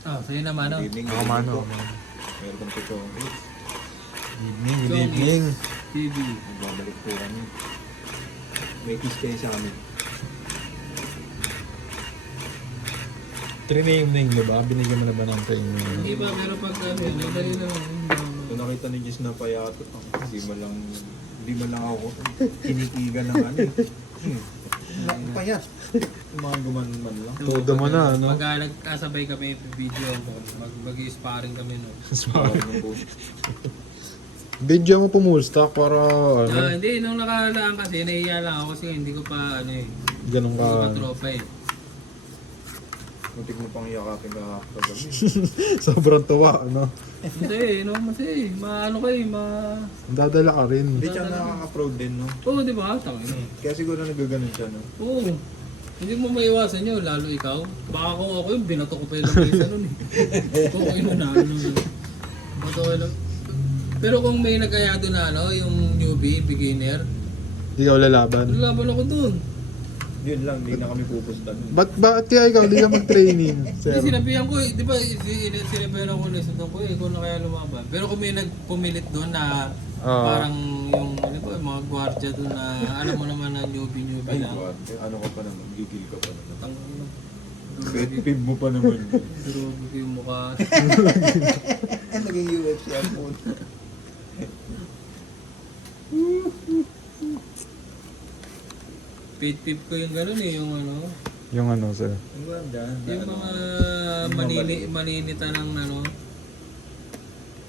Sa'yo naman, Good evening, Ako good mano. evening po. Welcome to Chong Eats. Evening, good Chong evening. TV. Magbabalik po kami. May kiss kayo sa amin. 3 evening, di ba? Binigyan mo na ba ng training? Hindi ba, pero pag madali na lang. So nakita ni Jess na payatot ako. Hindi man lang ako kinikigan ng ano eh. Payat. Yung mga gumanman lang. Todo mo na, ano? Pag nagkasabay kami, video ako, mag-sparring kami, no? Parang ng po. Video mo pumulstak para ano, Hindi, nung nakalaan kasi, nahiya lang ako kasi hindi ko pa, ano eh, ganun hindi ko pa ka. tropa eh. Muntik mo pang yakapin ka kagabi. Sobrang tuwa, ano? Kasi, no, kasi, maano kayo, Dadala ka rin. Hindi siya nakaka-proud din, no? Oo, di ba? Tama yun. Kaya siguro nagaganon siya, no? Oo. Hindi mo maiwasan yun, lalo ikaw. Baka kung ako yun, binato ko pa yung lamesa nun eh. Kung ako yun, nanalo nun. Bato ko lang. Pero kung may nagkayado na ano, yung newbie, beginner, Hindi ka lalaban. laban ako dun. Yun lang, hindi na kami pupustan. Bakit kaya ikaw hindi ka mag-training? Hindi, Sir? sinabihan ko eh, di ba, sinabihan ako na doon ko eh, kung na kaya lumaban. Pero kung may nagpumilit doon na parang yung, ano ba, yung mga gwardiya doon na, alam mo naman na newbie Ay, lang. God. Ano ka pa naman? Gigil ka pa naman. Tang, Pet peeve mo pa naman. durog ko yung mukha. Naging UFC ang phone. Pit-pip ko yung gano'n eh, yung ano, Yung ano, sir? Ang ganda. yung mga maninita ng ano,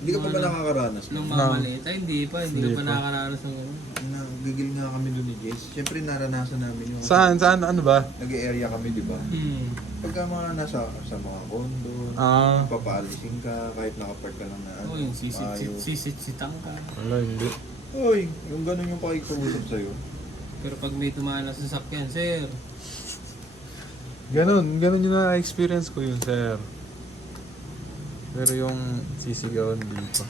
Hindi ka pa ba nakakaranas? ng mamaliit. Ay, hindi pa Hindi pa pa. nakakaranas ng ano. Gigil nga kami doon ni Jess. Siyempre naranasan namin yung... Saan? Ano ba? Nag-area kami, di ba? Hmm. Pagka mga nasa sa mga condo, Ah, papaalisin ka, kahit nakapark ka lang na Oh, yung ayaw. sisit-sitang ka. wala, hindi. Uy, yung ganun yung pakikausap sa'yo. Pero pag may tumaan na sasakyan, sir, Ganun yung na-experience ko yun, sir. Pero yung sisigawan, hindi pa.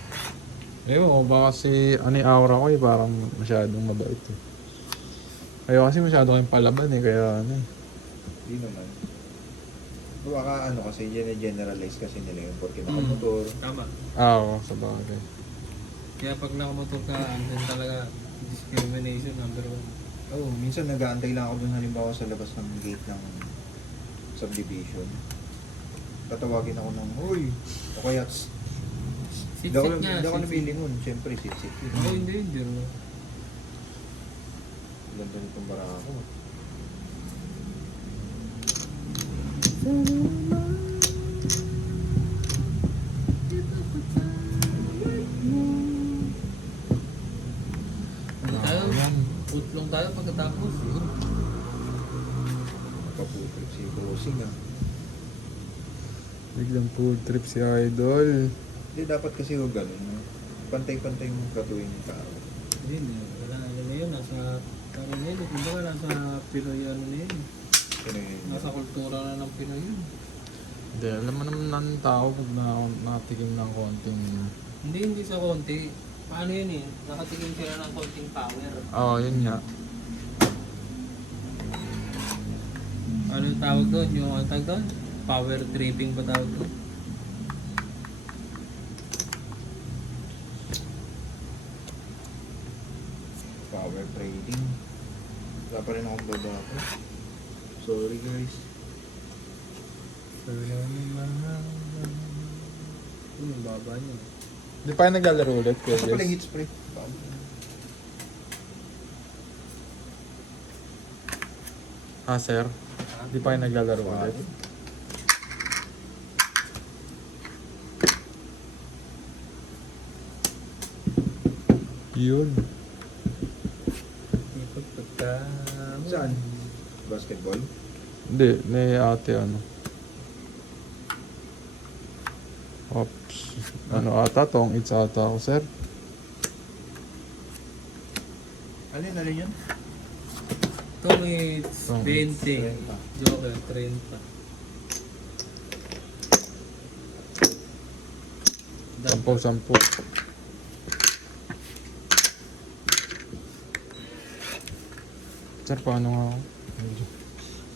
Ewan ko, baka kasi ano yung aura ko eh, parang masyadong mabait eh. Ayaw kasi masyado kayong palaban eh, kaya ano eh. Hindi naman. Baka ano kasi, generalize kasi nila yun porque nakamotor. tama. Oo, sa bagay. Kaya pag nakamotor ka, andun talaga discrimination number 1. Oo, minsan nag-aantay lang ako dun halimbawa sa labas ng gate ng subdivision. Tatawagin ako ng, "Hoy!" O kaya, Sit-sit hindi niya. ako sit-sit. namilingon. Siyempre, sit-sit yun. Ako hindi. No? Ganda nitong barako. Tayo, utlong tayo pagkatapos. Yun. Kaputol si Bossing ah. Biglang food trip si Idol. Hindi, dapat kasi huwag ganun. No? Pantay-pantay mo katuwing yung tao. Hindi, wala ano na yun. Nasa, ano na yun. Kumbaga nasa Pinoy ano na yun. Ano yun? Nasa kultura na ng Pinoy yun. Hindi, alam mo naman ng tao pag nakatikim ng konting... Hindi sa konti. Paano yun eh? Nakatingin sila ng konting power. Oo, yun nga. Ano yung tawag doon? Yung ano tawag doon? Power tripping ba tawag doon? Power trading. Wala pa rin akong baba ko. Sorry guys. Yung baba niya. Hindi pa kayo naglalaro ulit, Kuya Ito pala Jess? hit spray. Sir? Hindi pa kayo naglalaro ulit? Yun. Ikot pagka... Saan? Basketball? Hindi, may ate ano. Ops. Ano ata, tong it's ata ako, sir. Alin yun? Itong it's Itong 20. Joker, 30. Sampo. Sir, paano nga ako?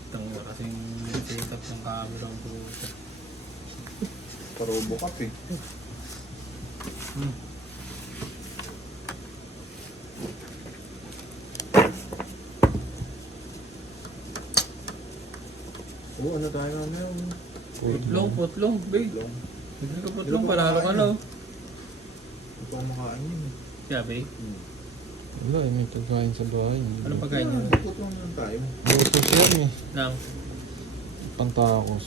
Itong kasing setup ng camera ang puta. Parubo cup eh. Oo, ano tayo mamaya? Putlong, babe. Long. Hindi ka putlong, panalo ka na. Ito ang makain yun eh. Kaya, babe, Wala, may pagkain sa bahay. anong pagkain nyo? Putlong lang tayo. Butos yan eh. Nang Pangtakos.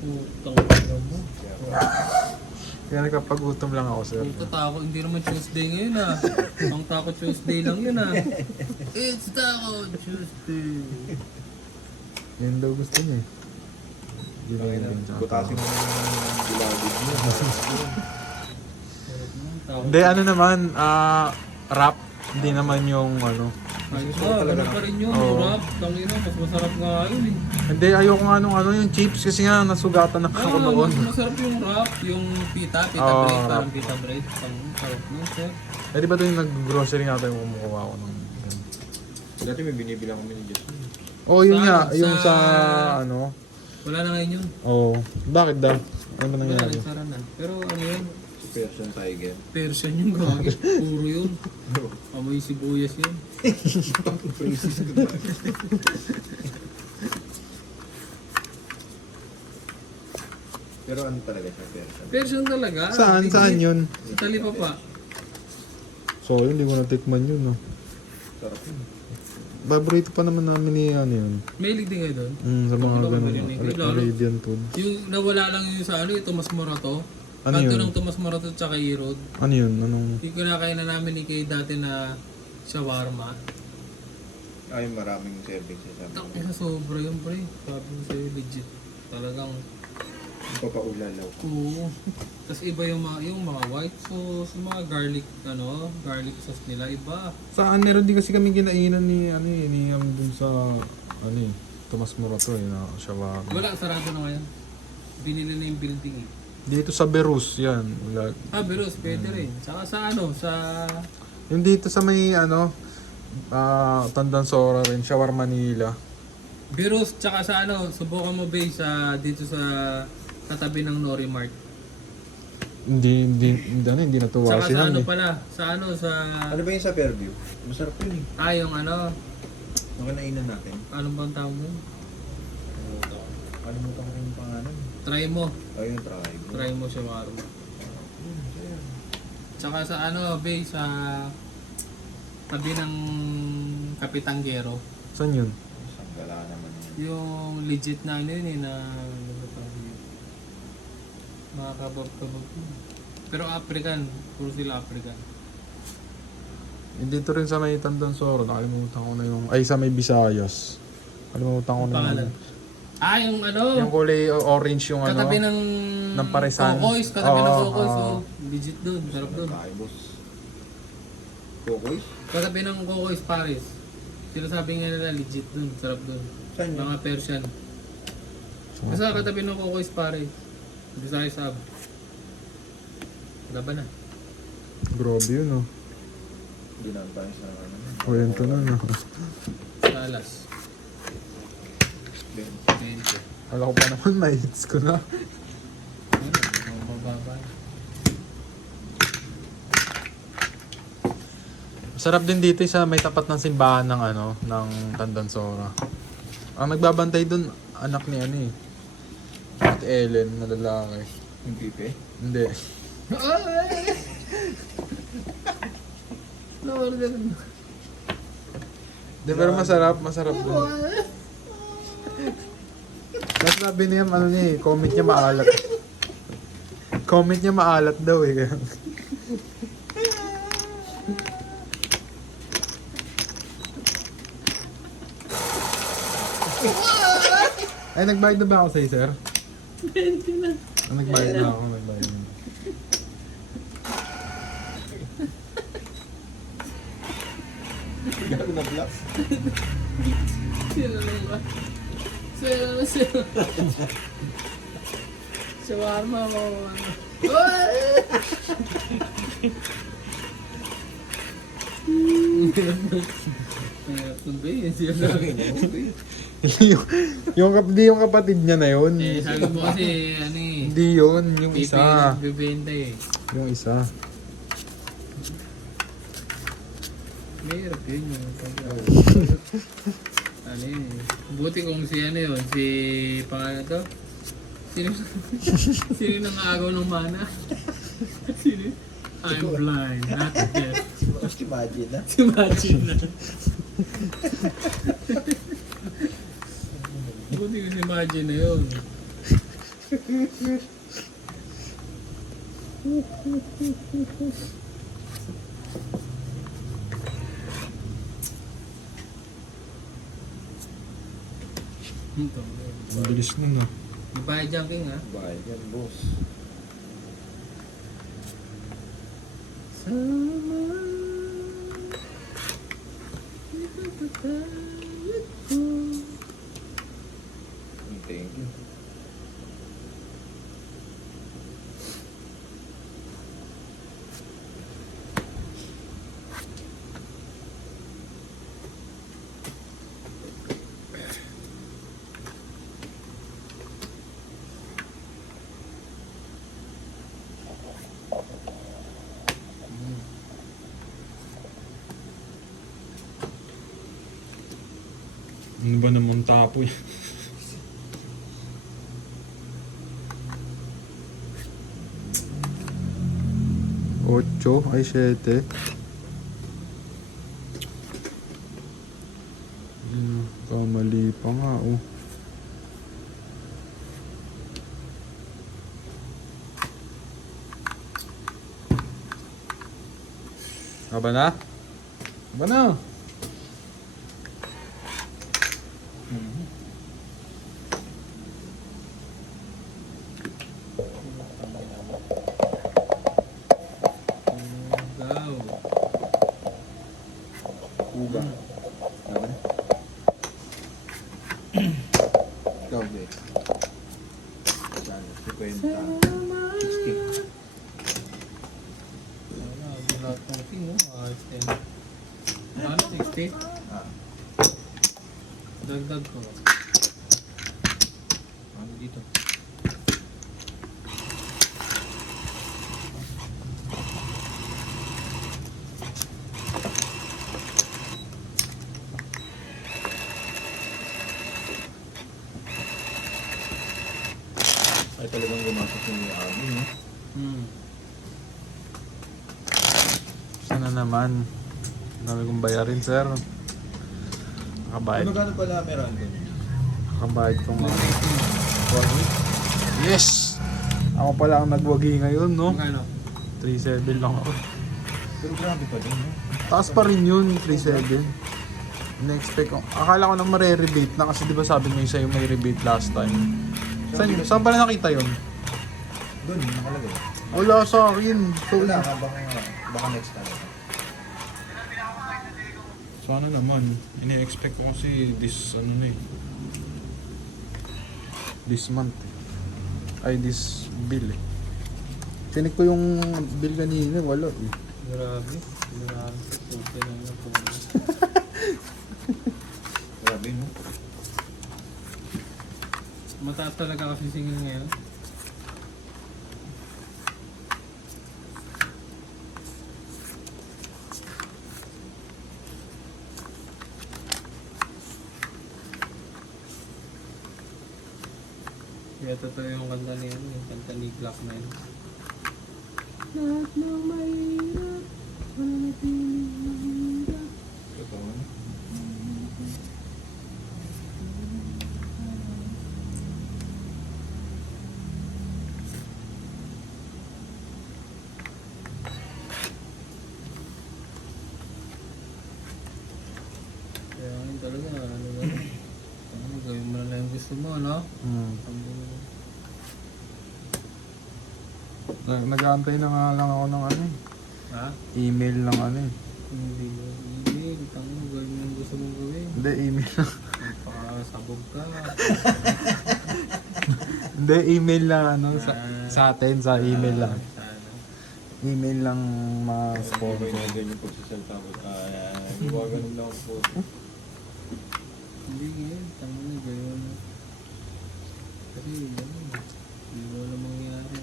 putang ina mo. Kaya nagpapagutom lang ako, sir. Puta tako, hindi naman Tuesday ngayon ah. Ang tako Tuesday lang yun ah. It's Taco Tuesday. Yan daw gusto niya eh. Hindi na yun din sa Butasin mo yung gilagid mo. Tako. Hindi, ano naman, rap. Hindi naman yung ano. Ayos ah, ganun pa rin yun. Oo. Rap, tangina, mas masarap nga yun eh. Hindi, ayoko nga nung ano, yung chips kasi nga nasugatan na ako noon. Mas masarap yung wrap, yung pita Oo, bread, wrap. parang pita bread. Ang sarap nun, sir. Eh di ba ito yung nag-grocery nga tayo kumukuha ako ng ganun. Dati may binibilang kami ni Justin. Oh, yun Sa- nga, yung sa- sa ano. Wala na ngayon yun. Oh, bakit daw? Ano ba Wala nangyari? na, sara na. Pero ano yun, Persian Tiger. Persian yung gagi. Puro yun. Amoy sibuyas yun. Pero ano talaga siya, Persian? Persian talaga. Saan? Legit. Saan yun? Sa Talipapa. So, yun, hindi ko natikman yun, no. Sarap yun. Paborito pa naman namin ni ano yun. Mahilig din kayo doon. Sa mga Ano ba ganun, yun? Lalo. Arabian food. Yung nawala lang yung sa ano, yung Tomas Morato. Ano Kanto yun? ng Tomas Morato tsaka E-Road. Ano yun? Anong... Yung kinakain na namin ni Kay dati na shawarma. Ay, maraming serving siya sabi. Ang ina sobra yun pre. Sabi ko sa'yo legit. Talagang Papaulalaw. oo. Tapos iba yung mga white sauce, yung mga garlic garlic sauce nila iba. Saan meron din kasi kami kinainan ni ano eh, ni dun sa ano eh, Tomas Morato eh, na shawarma. Wala, sarado na ngayon. Binili na yung building eh. Dito sa Berus, yan. Wala. Beros, pwede rin. Saka sa ano, sa... Yung dito sa may ano, Tandansora rin, Shawarma Manila. Beros, tsaka sa ano, subukan mo ba sa dito sa katabi ng Nori Mart. Hindi natuwa Tsaka si sa Han ano eh. pala, sa ano, sa... Ano ba yung sa Fairview? Masarap yun eh. yung ano, Ang kinainan natin. anong bang tawag mo? Kalimutan ko yung pangalan. Try mo. Ayun, try. Try mo shawarma. Tsaka sa ano, bay, sa tabi ng Kapitanggero. Saan yun? Isang gala naman yun. Yung legit na ano yun eh, na ano ba tawag yun? Mga kabab-kabab yun. Pero African, puro sila African. Dito rin sa may Tandansora, nakalimutan ko na yung... Ay, sa may Visayas. Nakalimutan ko na Pangalan? Yung ano, Yung kulay orange yung katabi ano. ng ng Parisan. Kokoys, katabi ng Oo, Kokoys. oo. Legit dun, sarap dun. Tayo, boss. Kokoy? Katabi ng Kokoys Paris. Sinasabi nga nila legit dun, sarap dun. Saan yun? Mga Persian. Basta katabi ng Kokoys Paris. Visayas Sab. Laban na. Grabe yun oh. Hindi naman tayo sa ano. Kwento na no. Sa alas. 20. Akala ko pa naman ma-hits ko na. Mga mababa. Masarap din dito sa may tapat ng simbahan ng ano, ng Tandansora. Ang nagbabantay dun, anak ni ano eh. At Ellen, na lalaki. Yung pipe? Hindi. Hindi, pero masarap dun. Tapos sabi niya, ano niya eh, comment niya maalat. Comment niya maalat daw eh. Ay, nagbayad na ba ako sa'yo, sir? 20 na. Nagbayad na ako, nagbayad na. Gano'n na black. Sino lang ba? Sino. Shawarma mo. Ano. Kung ba yun siya lang. Hindi yung kapatid niya na yun. Eh, sabi mo kasi, ano eh. Hindi yun, yung Pipi isa. nagbibenta eh. Yung isa. Mahirap yun yung ano yun eh. Buti kung si ano yun, si pangalan to? Sino sino nang-agaw ng mana? Sino? I'm blind, not deaf. Mas imagine na. Imagine na. Buti ko si imagine na yun. Ito. Ang bilis nun ah. Bayad dyan, King, ha? Bayad yan, boss. Thank you. Ano ba namang tapo yun? Ocho, ay 7. Kamali pa nga oh. Aba na? Aba na? Gaw. Uga. Laban. Ikaw, be. Saan? 50. 60. Wala, wala akong King, no? Ayos din. Ano, 60? Ah, Dagdag ko. ano dito? Ay talagang gumastos yung abi, no? Sana naman. Dami kong bayarin, sir. Nakabayad. Ano gano'n pala meron doon? Nakabayad ko nga. Yes! Ako pala ang nagwagi ngayon, no? Magkano? 3.7 lang ako. Pero grabe pa din, no? Taas pa rin yun, 3.7. Na-expect ko. Akala ko na mare-rebate na kasi di ba sabi mo yung sa'yo may rebate last time. Saan pala nakita yun? Doon, nakalagay. Wala sa akin. So, Wala ka, baka next time. sana naman. Ini-expect ko kasi this, ano na eh. This month eh. Ay, this bill eh. Chinik ko yung bill kanina, wala eh. Grabe. Grabe. Okay lang na po. Grabe, no? Mataas talaga kasi singil ngayon. Kaya totoo yung kanta niya, yung kanta ni Black Man. Lahat ng mahirap, mananatiling mahirap. Totoo, no? Kaya ngayon talaga, ano ba? Ano, gawin mo na lang yung gusto mo, no? Nag-aantay na nga lang ako ng ano eh. Ha? Email lang ano eh. Hindi mo. Hindi, tango mo, gawin mo yung gusto mong gawin. Hindi, email lang. Magpakasabog ka. Hindi, email lang ano. Sa atin, sa email lang. Sana. Email lang mga Okay sponsor. na ganyan pagsasalta ko. Iwagan lang po. Hindi ngayon, tama na, gano'n na. Kasi, ano, hindi mo alam mangyayari.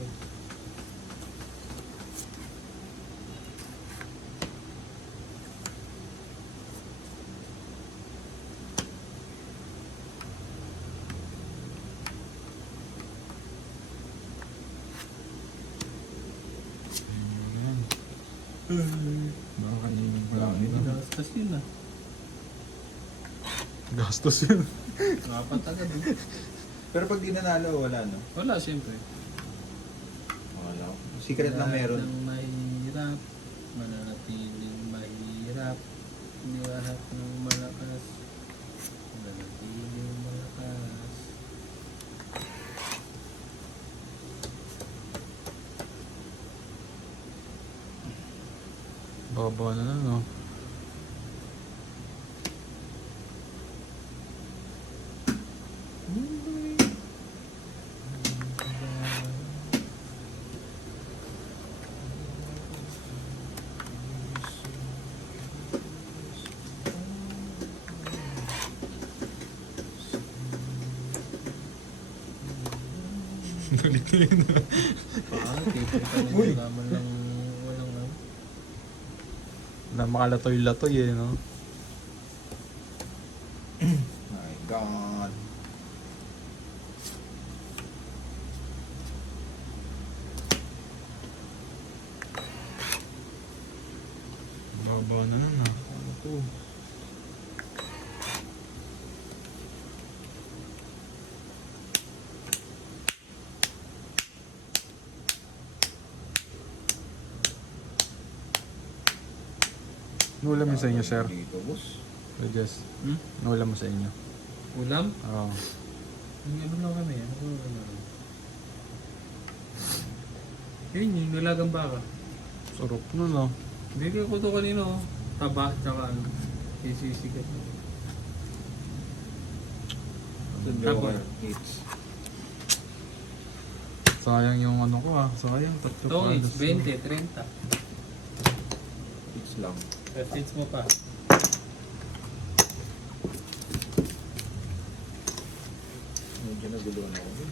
Baka kainin pa lang ito. Gastos yun ah. Gastos yun. Dapat agad eh. Pero pag di nanalo, wala no? Wala, siyempre. Wala. Secret lang meron. Lahat ng mahirap, mananatiling mahirap. Hindi lahat ng malakas, mananatiling malakas. Baba na no? Galit na yun. Paano, tipunta nyo naman lang walang ano. Na makalatoy-latoy eh, no? My God. Baba na nun ah. Ano to? Nulam mo sa inyo, sir. Dito, boss. Regis. Hmm? Nulam mo sa inyo. Ulam? Oo. Yung ano lang kami, ano ko lang. Yun, yung nilagang baka. Sarap nun ah. Bigay ko to kanino, taba, tsaka ano, sisisikat. Sa Tapos. Joker. It's Sayang yung ano ko ah. Sayang, tatlo Ito, pa. it's 20, 30. it's lang. Prestige mo pa. Medyo naguluhan ako dun.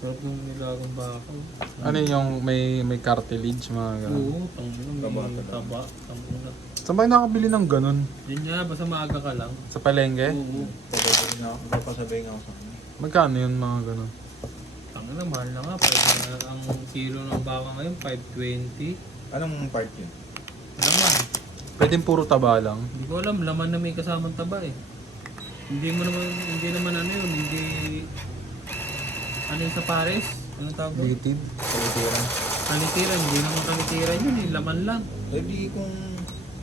Sarap ng nilagang baka. Ano yung may cartilage, mga ganun? Oo, tangina, Taba, may taba. taba. Tangina. Saan ba kayo nakabili ng ganun? Yun nga, basta maaga ka lang. Sa palengke? Oo. Papasabihin ako sa kanya. Magkano yun mga ganun? Tangina, mahal na nga. Ang kilo ng baka ngayon, 520. Anong part yun? Laman. Pwedeng puro taba lang. Hindi ko alam, laman na may kasamang taba eh. Hindi naman ano yun, hindi... Ano yung sa pares? Anong tawag doon? Native? Kalitiran. Kalitiran, hindi naman kalitiran yun eh, laman lang. Eh di kung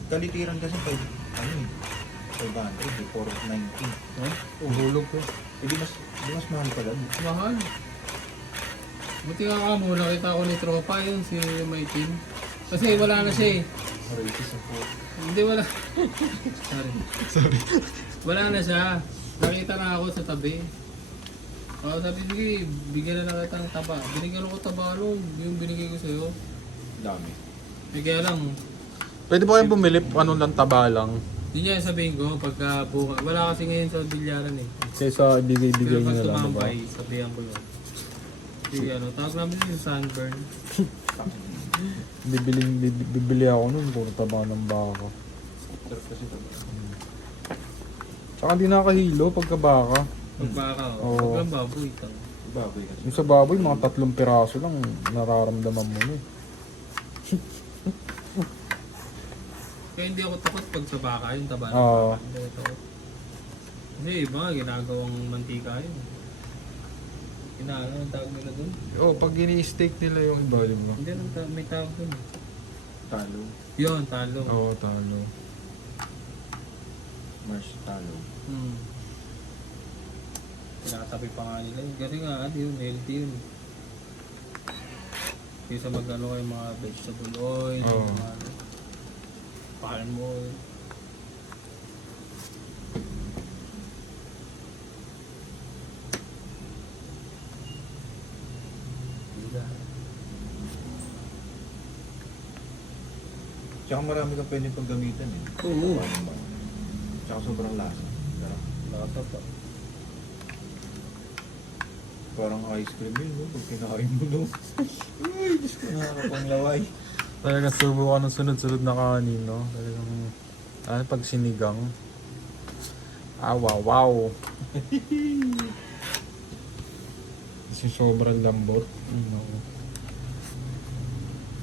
kalitiran kasi 500 eh, 490. Eh? Uhulog ko. Eh di mas mahal pala. Mahal. Buti nga ka mo, nakita ko ni Tropa yun, si Maitin. Kasi wala na siya eh. Racist ako. Hindi wala. Sorry. Wala na siya. Nakita na ako sa tabi. Sabi, sige, bigyan na lang kita ng taba. Binigyan ko taba nun, yung binigay ko sa'yo. Dami. Eh kaya lang, Pwede ba kayong bumili ano lang taba lang? yun niya sabihin ko, pagka buka. Wala kasi ngayon sa bilyaran eh. Kaysa ibigay-bigay Pero nyo pag na lang, diba? tumambay, sabihan ko yun. Sige, ano, tawag namin si Sunburn. Bibili ako nun kung taba ng baka. Sarap kasi ito. Tsaka hindi nakahilo pagka baka. Pag baka, Oo. pag lang baboy, tang. Baboy kasi. Yung sa baboy, mga 3 piraso lang nararamdaman mo na eh. Kaya hindi ako takot pag sa baka, yung taba ng Oo. baka. Hindi ako takot. Hindi, iba nga, ginagawang mantika yun. Ang tawag nila dun? Oh, pag ini-steak nila yung iba, di ba? Hindi, may tawag dun. Talo. Yun, talo. Oo, talo. Mars talo. Tinatabi pa nga nila yun. Kasi nga, ano yun, healthy yun. Kaysa mag-ano kayo mga vegetable oil, Oo. mga ano, palm oil. Tsaka marami kang pwedeng paggamitan eh. Oo. Tsaka sobrang lasa. Lasa pa. Parang ice cream yun, no? Pag kinakain mo, no? Ay, Diyos ko, nakakapang laway. Talagang subukan ng sunod-sunod na kanin, no? Talagang, pag sinigang. Wow. Kasi sobrang lambot. No.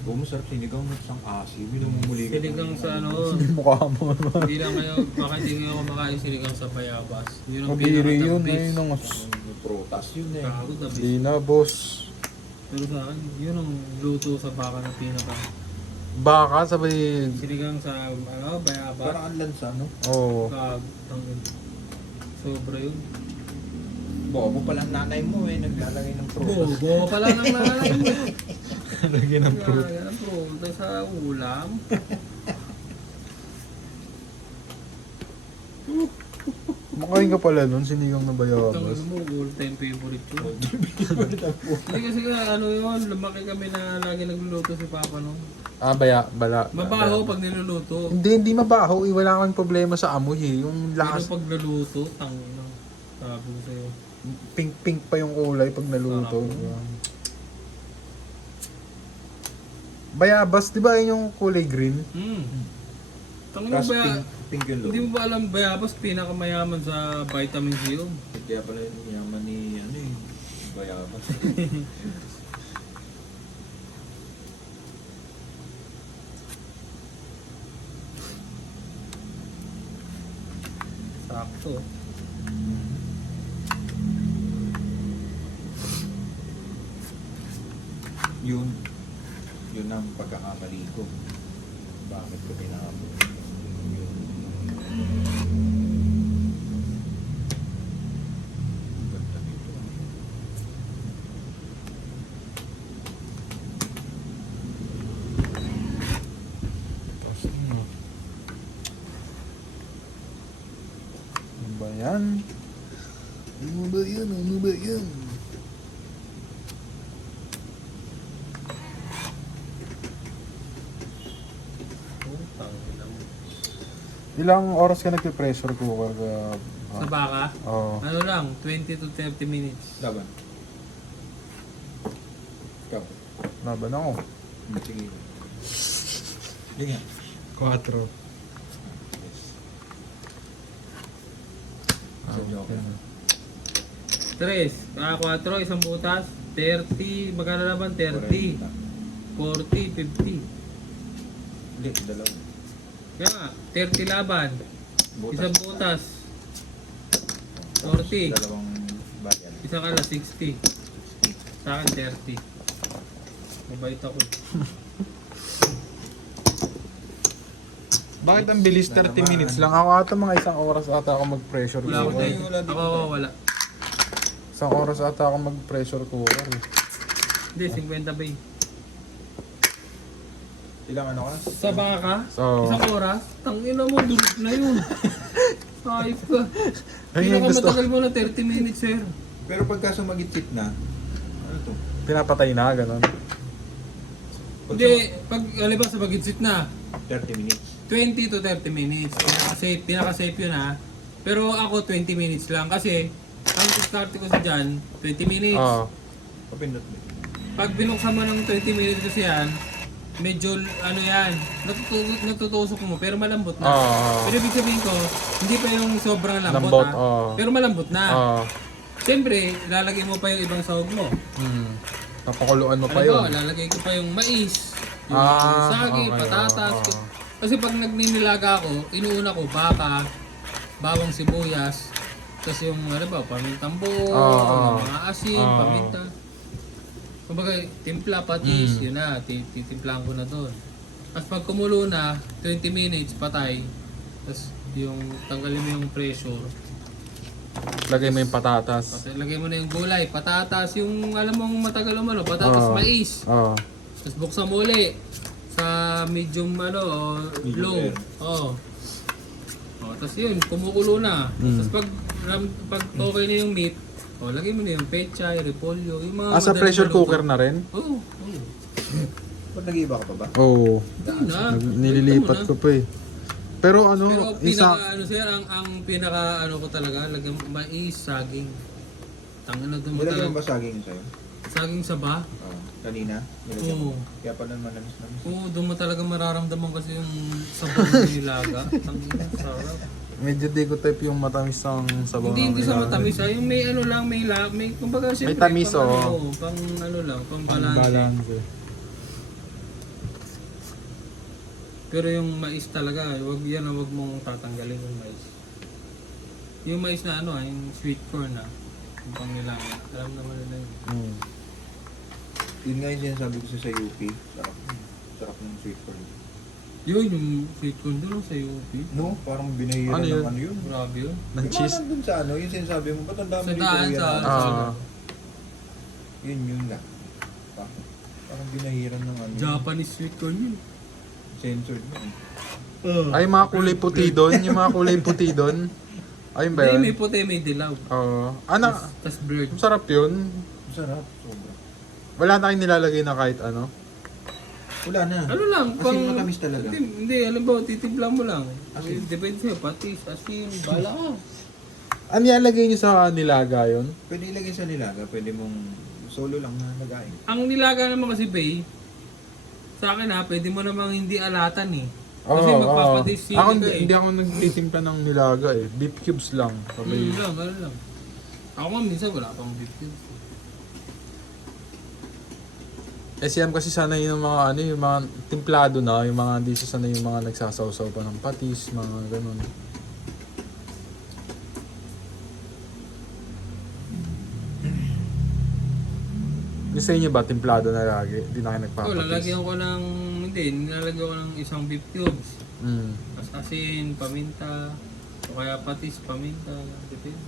Oo, masarap sinigang mo isang asim. Yun ang mumuli ka. Sinigang sa ano, Hindi mukha mo naman. hindi lang kayo, baka hindi kayo kumakain sinigang sa bayabas. Yun ang Mabiri yun, pinaka-the ayun ang Ang prutas yun eh. Gago, the best. Hindi na, boss. Pero sa akin, yun ang luto sa baka na pinaka. Baka, sabay... Sinigang sa bayabas. Parang ang lansa, no? Oo. Tangin. Sobra yun. Bobo pala ang nanay mo eh. Naglalagay ng prutas. Bobo pala ng nanay mo. Lagyan ng fruit. Yan ang pruta sa ulam. Makain ka pala nun, sinigang na Tangin bayabas. mo, all time favorite yun. Hindi kasi ano yun, lumaki kami na lagi nagluluto si Papa no. Bala. Mabaho pag niluluto. Hindi mabaho. Wala kang problema sa amoy eh. Yung Pero lakas, pag naluto, tangin na. Sabi ko sa'yo. pink-pink pa yung kulay pag naluto. Bayabas, di ba yun yung kulay green? Tangin mo Tapos ba, pink yung hindi loob. mo ba alam bayabas pinakamayaman sa vitamin C yun? Kaya pala yung yaman ni ano eh. Bayabas. Sakto. Yun. Yun ang pagkakamali ko. Bakit ko tinapon? Yun. Ang ganda nito. Ano ba yan? Ano ba yan? Ano ba yan? Tangin na mo. Ilang oras ka nagpe-pressure cooker ka? Sa baka? Oo. Ano lang, 20 to 30 minutes. Laban. Ikaw. Laban ako. Sige. Sige nga. 4. Yes. Sabi ako. 4, isang butas, 30, magkano naman? 30, 40, 50. Hindi, dalawa. Kaya nga, 30 laban, isang butas, 40, Dalawang bayan. isang ala, 60. Sa akin, 30. Mabait ako. Bakit ang bilis? 30 minutes lang. Ako ata mga isang oras ata ako mag-pressure Wala ako cooker. tayo. Wala din Ako, tayo. wala. Isang oras ata ako mag-pressure cooker. Hindi, 50 bay. Ilang ano ka? Sa baka, So, isang oras, tangina mo, durog na yun. Ayop ka. Ayun yung gusto. Pinakamatagal mo na 30 minutes, sir. Pero pagka sumagitsit na, ano to? pinapatay na, gano'n. Pag Hindi, pag, alibas sa pag-exit na, 30 minutes. 20 to 30 minutes. Pinaka-safe yun ha. Pero ako 20 minutes lang kasi ang start ko sa dyan, 20 minutes. Oo. Papindot mo. Pag binuksan mo ng 20 minutes kasi yan, medyo ano yan, natutusok mo pero malambot na. Oo. Pero ibig sabihin ko, hindi pa yung sobrang lambot, Lambot, ha. oo. Pero malambot na. Oo. Siyempre, lalagay mo pa yung ibang sahog mo. Napakuluan mo pa Ano yun. ba, lalagay ko pa yung mais, yung sagi, okay, patatas. oo. Kasi pag nagninilaga ako, inuuna ko baka, bawang sibuyas, tapos yung ano ba, pamintang buo, mga asin, Oo. paminta. Kumbaga, timpla, patis, yun na, titimplahan ko na doon. Tapos pag kumulo na, 20 minutes, patay. Tapos yung tanggalin mo yung pressure. Lagay mo yung patatas. Tapos lagay mo na yung gulay, patatas, yung alam mong matagal umano, patatas, Oo. mais. Oo. Tapos buksan mo uli sa medium ano, Medium low. rare. Oo. Oh, tapos yun, kumukulo na. Tapos pag okay na yung meat, lagay mo na yung pechay, repolyo, yung mga Sa madaling pressure maluto. cooker na rin? Oo. Oo. Ba't nag-iiba ka pa ba? Oo. Hindi na. Nililipat ko pa eh. Pero ano, Pero isa... pinaka ano sir, ang pinaka ano ko talaga, lagyan mais, saging. Tangina doon mo Nilagyan mo talaga. ba saging sa'yo? Saging saba? Kanina? Nilagyan mo? Oo. Kaya pala manamis-namis. Oo, doon mo talaga mararamdaman kasi yung sabaw ng nilaga. Tangina, sarap. Medyo di ko type yung matamis ng sabaw Hindi ng sa nilaga. matamis ha, yung may ano lang, may kumbaga siyempre. tamis, pang, oo. ano, pang ano lang, pang balance. Balance eh. Pero yung mais talaga, wag yan, wag mong tatanggalin yung mais. Yung mais na ano, yung sweet corn na, yung pang nilaga. Alam naman nila yun. Hmm. Yun nga yung sinasabi ko sa UP. Sarap. Sarap ng sweet corn. Yun, yung sweet corn doon sa UP. No? Parang binahira Ano yun? ng ano yun. Grabe yun. Ng Diba cheese. nandun sa ano, yung sinasabi mo, ba't ang dami Sa dito daan, yan? sa- Ah. Yun lang. Parang binahira ng ano. Japanese sweet corn yun. Censored mo. Ay, mga kulay puti doon. Yung mga kulay puti doon. Ayun ba Hindi, yun? may puti, may dilaw. Oo. Ano? Tas blurred. Sarap yun. Sarap. Sobra. Wala na kayong nilalagay na kahit ano. Wala na. Ano lang, Kasi matamis talaga. Hindi, alam ba, titimpla mo lang. Asin. Depende sa'yo, patis, asin, bala ka. Ano nilalagay nyo sa nilaga yun? Pwede ilagay sa nilaga. Pwede mong solo lang na lagain. Ang nilaga naman kasi, Bay, sa akin ha, pwede mo namang hindi alatan eh. Kasi Oo, magpapatis oo. sili Ako, ka eh. hindi ako nagtitimpla ng nilaga eh. Beef cubes lang. Sabay. Lang, ano lang. Ako nga minsan wala pang beef cubes. SM kasi sana yung mga ano, yung mga timplado na, yung mga hindi siya sana yung mga nagsasawsaw pa ng patis, mga ganun. Yung sa inyo ba, timplado na lagi? Hindi na kayo Oh, nagpapatis? lalagyan ko ng, hindi, nilalagyan ko ng isang beef cubes. Mm. Tapos asin, paminta, o kaya patis, paminta, depende.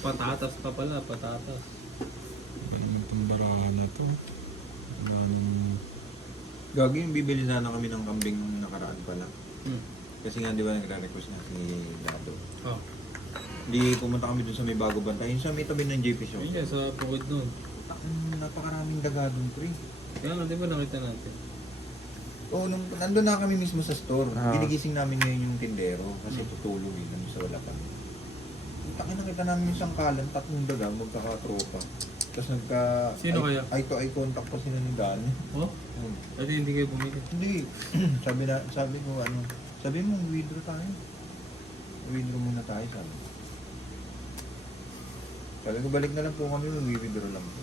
Patatas pa pala, patatas. Itong barahan na to. Gagi yung bibili sana kami ng kambing nung nakaraan pala. Hmm. Kasi nga di ba nagre-request na si Lado. Oh. Di pumunta kami dun sa may bago bantay. Yung sa may tabi ng JP Show. Yun yan, sa bukod doon. Napakaraming daga dun, pre. Kaya nga, di ba nakita natin? Oo, nung nandun na kami mismo sa store. Ah. Ginigising namin ngayon yung tindero kasi tutulog eh, nandun sa wala pa. Takin nakita namin yung sangkalan, 3 daga, magkakatropa. Tapos Sino kaya? eye to eye contact pa sila ni Dani. Oh? At hindi kayo bumili. Hindi. sabi ko ano, sabi mo withdraw tayo. Withdraw muna tayo, sabi. Sabi ko balik na lang po kami, withdraw lang po.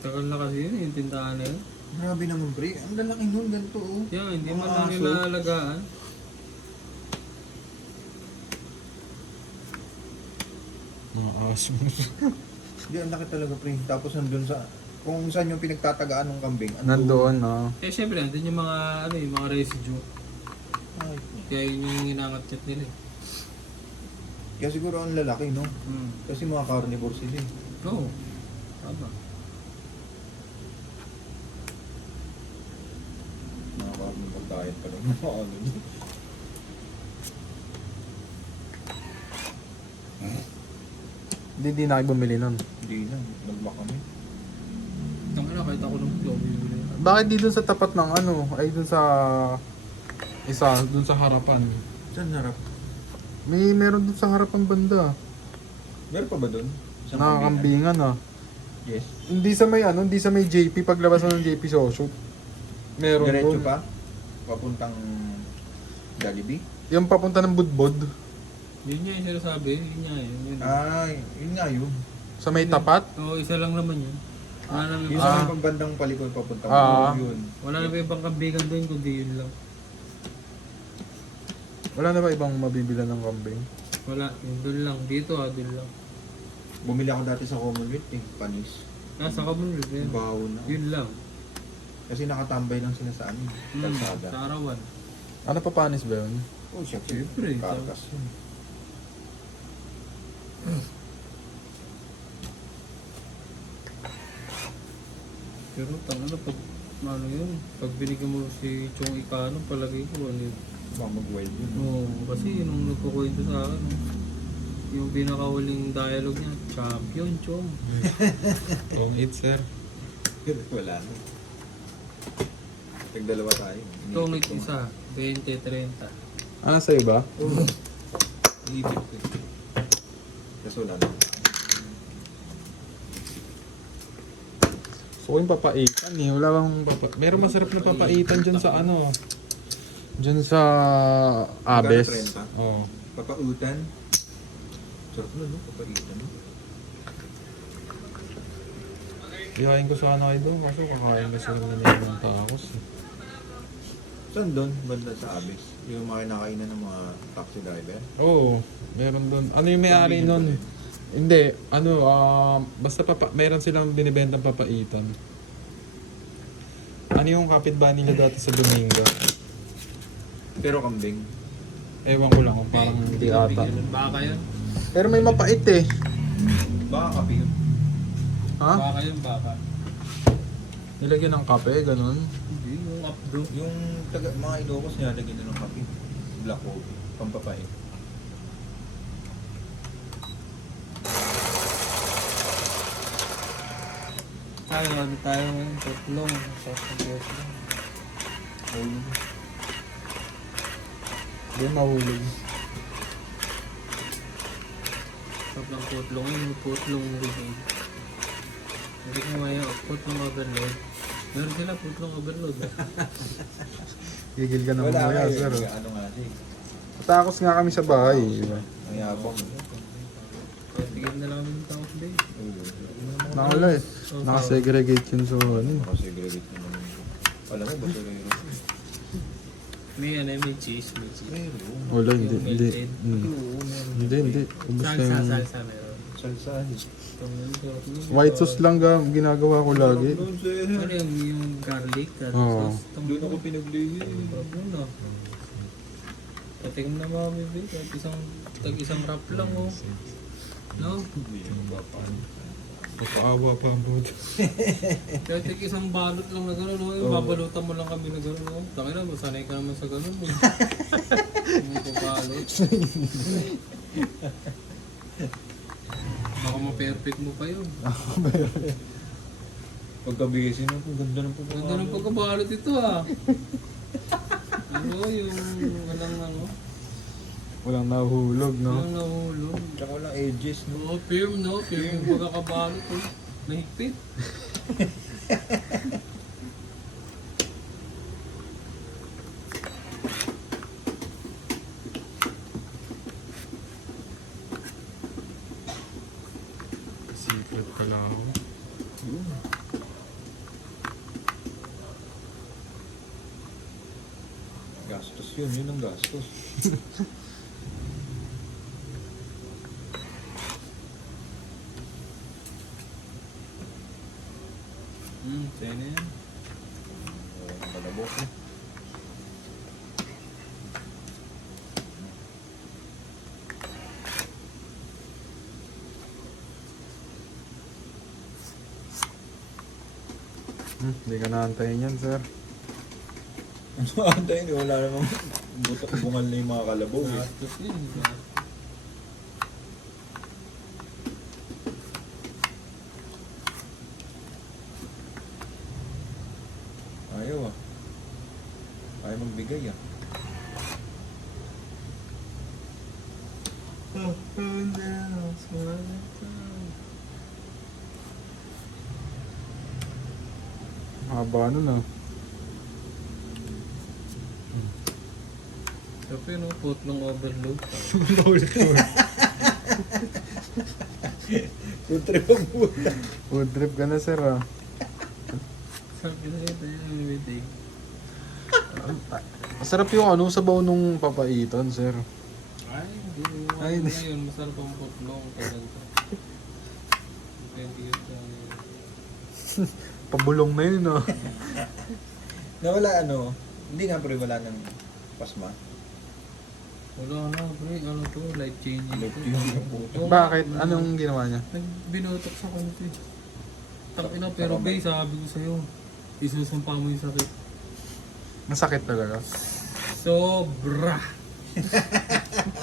Tagal na kasi yun, yung tindahan na yun. Grabe naman, pre. Ang lalaki nun, ganito oh. Kaya nga, hindi Mga man lang aso. nila alagaan. Mga aso. Hindi, ang laki talaga, pre. Tapos nandun sa, kung saan yung pinagtatagaan ng kambing. Nandoon, no? Eh syempre, andun yung mga, ano, yung mga residue. Ay, Kaya yun yung inangat-chat nila eh. kaya siguro ang lalaki, no? Hmm. Kasi mga carnivore sila eh. Oo. Tama. Mga carnivore diet pa lang. Mga ano yun. Hindi na kayo bumili nun. Hindi na, nagba kami. Tangina, kahit ako nung bumili. Bakit di dun sa tapat ng ano? Ay dun sa... Isa, dun sa harapan. Saan harap? Meron dun sa harapan banda. Meron pa ba dun? Isang Nakakambingan ah. Yes. Hindi sa may ano, hindi sa may JP, paglabas mo ng JP Social. Meron Diretso dun. pa? Papuntang Jollibee? Yung papunta ng Budbod. Yun nga yung sinasabi, yun nga yun. Ay, yun nga yun. Sa may tapat. Oo, isa lang naman yun. Wala naman Yung sa may pagbandang palikod papuntang yun. Wala na ba ibang kabigan doon kundi yun lang. Wala na ba ibang mabibila ng kambing? Wala, yun doon lang. Dito doon lang. Bumili ako dati sa Commonwealth eh, panis. Nasa Commonwealth yun. Baho na. Yun lang. Kasi nakatambay lang sila sa amin. Kalsada. Sa arawan. Ano pa panis ba yun? Oh, Siyempre. Karkas yun. Pero tanga na pag ano yun, pag binigyan mo si Chong Icano, palagay ko ano yun. Baka mag-wild yun. Oo, kasi nung nagkukwento sa akin, yung pinakahuling dialogue niya, champion, chong. Tong 8, sir. Wala na. Tagdalawa tayo. Tungit isa, 20-30. Ah, sa'yo ba? Oo. Iibig ko eh. Kasi wala na. So, yung papaitan eh. Wala bang meron masarap na papaitan dyan sa ano. Dyan sa Abes. 30. Oo. Papautan. Sarap na, no? Papaitan. No? Ihain ko sana kayo doon kasi kakain kasi naman nila ng tacos. Eh. Saan doon? Banda sa Abis? Yung mga kinakainan ng mga taxi driver? Oo, meron doon. Ano yung may-ari nun? Hindi, ano, basta meron silang binibentang papaitan. Ano yung kapitbahay nila dati sa Domingo? Pero kambing. Ewan ko lang kung parang hindi ata. Baka yun. Pero may mapait eh. Baka kape yun. Ha? Baka yun, baka. Nilagyan ng kape, ganun. Hindi, yung updo. Yung mga Ilocos niya, lagyan na ng kape. Black coffee. Pampapait. Tayo, ano tayo ngayon? Tatlong. Tatlong. Hindi mahulog. Tatlong putlong yun, putlong rin. Hindi ko ngayon, putlong overload. Meron sila putlong overload. Gigil ka naman kaya, sir. Ano nga siya. Matakos nga kami sa bahay. Diba? Ang yabang. Tigil na lang yung tao today. Nakala eh. Nakasegregate yun sa ano. Nakasegregate na naman ito. Alam mo ba ito rin? May cheese, may cheese. Meron. Wala, hindi. Yung Hindi. melted. Hindi. Ubus na Salsa, yung... salsa meron. Salsa. White sauce lang ginagawa ko lagi. Ano yung garlic, Oo. sauce. Doon ako pinagligi. Ano? Patingin na mga bebe, kahit isang wrap lang oh. No? Papaawa pa ang buto. Kahit isang balot lang na gano'n, no? Yung babalutan mo lang kami na gano'n, no? Taki na, masanay ka naman sa gano'n, eh. Yung babalot. Baka ma-perfect mo pa yun. Pagkabisin ako, ganda ng pagkabalot. Ganda ng pagkabalot ito, ah. Ano, yung walang Walang nahuhulog, no? walang nahulog. Tsaka walang edges, no? Oo, firm, no? Firm yung pagkakabalot, oh. Mahigpit. Secret pala ako. Gastos yun ang gastos. Sa'yo na yan. Kalabok, no? Hindi ka naantayin yan, sir. Ano antayin? Wala namang bungal na yung mga kalabaw, eh. Gastos yun, gastos. Ayaw, ah. Ayaw magbigay, ah. Haba nun, ah. Sabi, no? Putlong overload. Food trip ang puta. Food trip ka na, sir, ah. Sabi na ito yung meeting. Masarap yung ano, sabaw nung papaitan, sir. Ay, hindi. Ay, Ay, hindi. ngayon, masarap ang putlong. Tagal ko. Depende yun sa... Pabulong na yun, ah. Nawala ano, hindi nga pre wala ng pasma. Wala na, pre. Ano to? Life changing. Life-changing ang puto. Bakit? Anong ginawa niya? Binotok sa kanto eh. Takina, pero be, sabi ko sa'yo, isusumpa mo yung sakit. Masakit talaga. Sobra.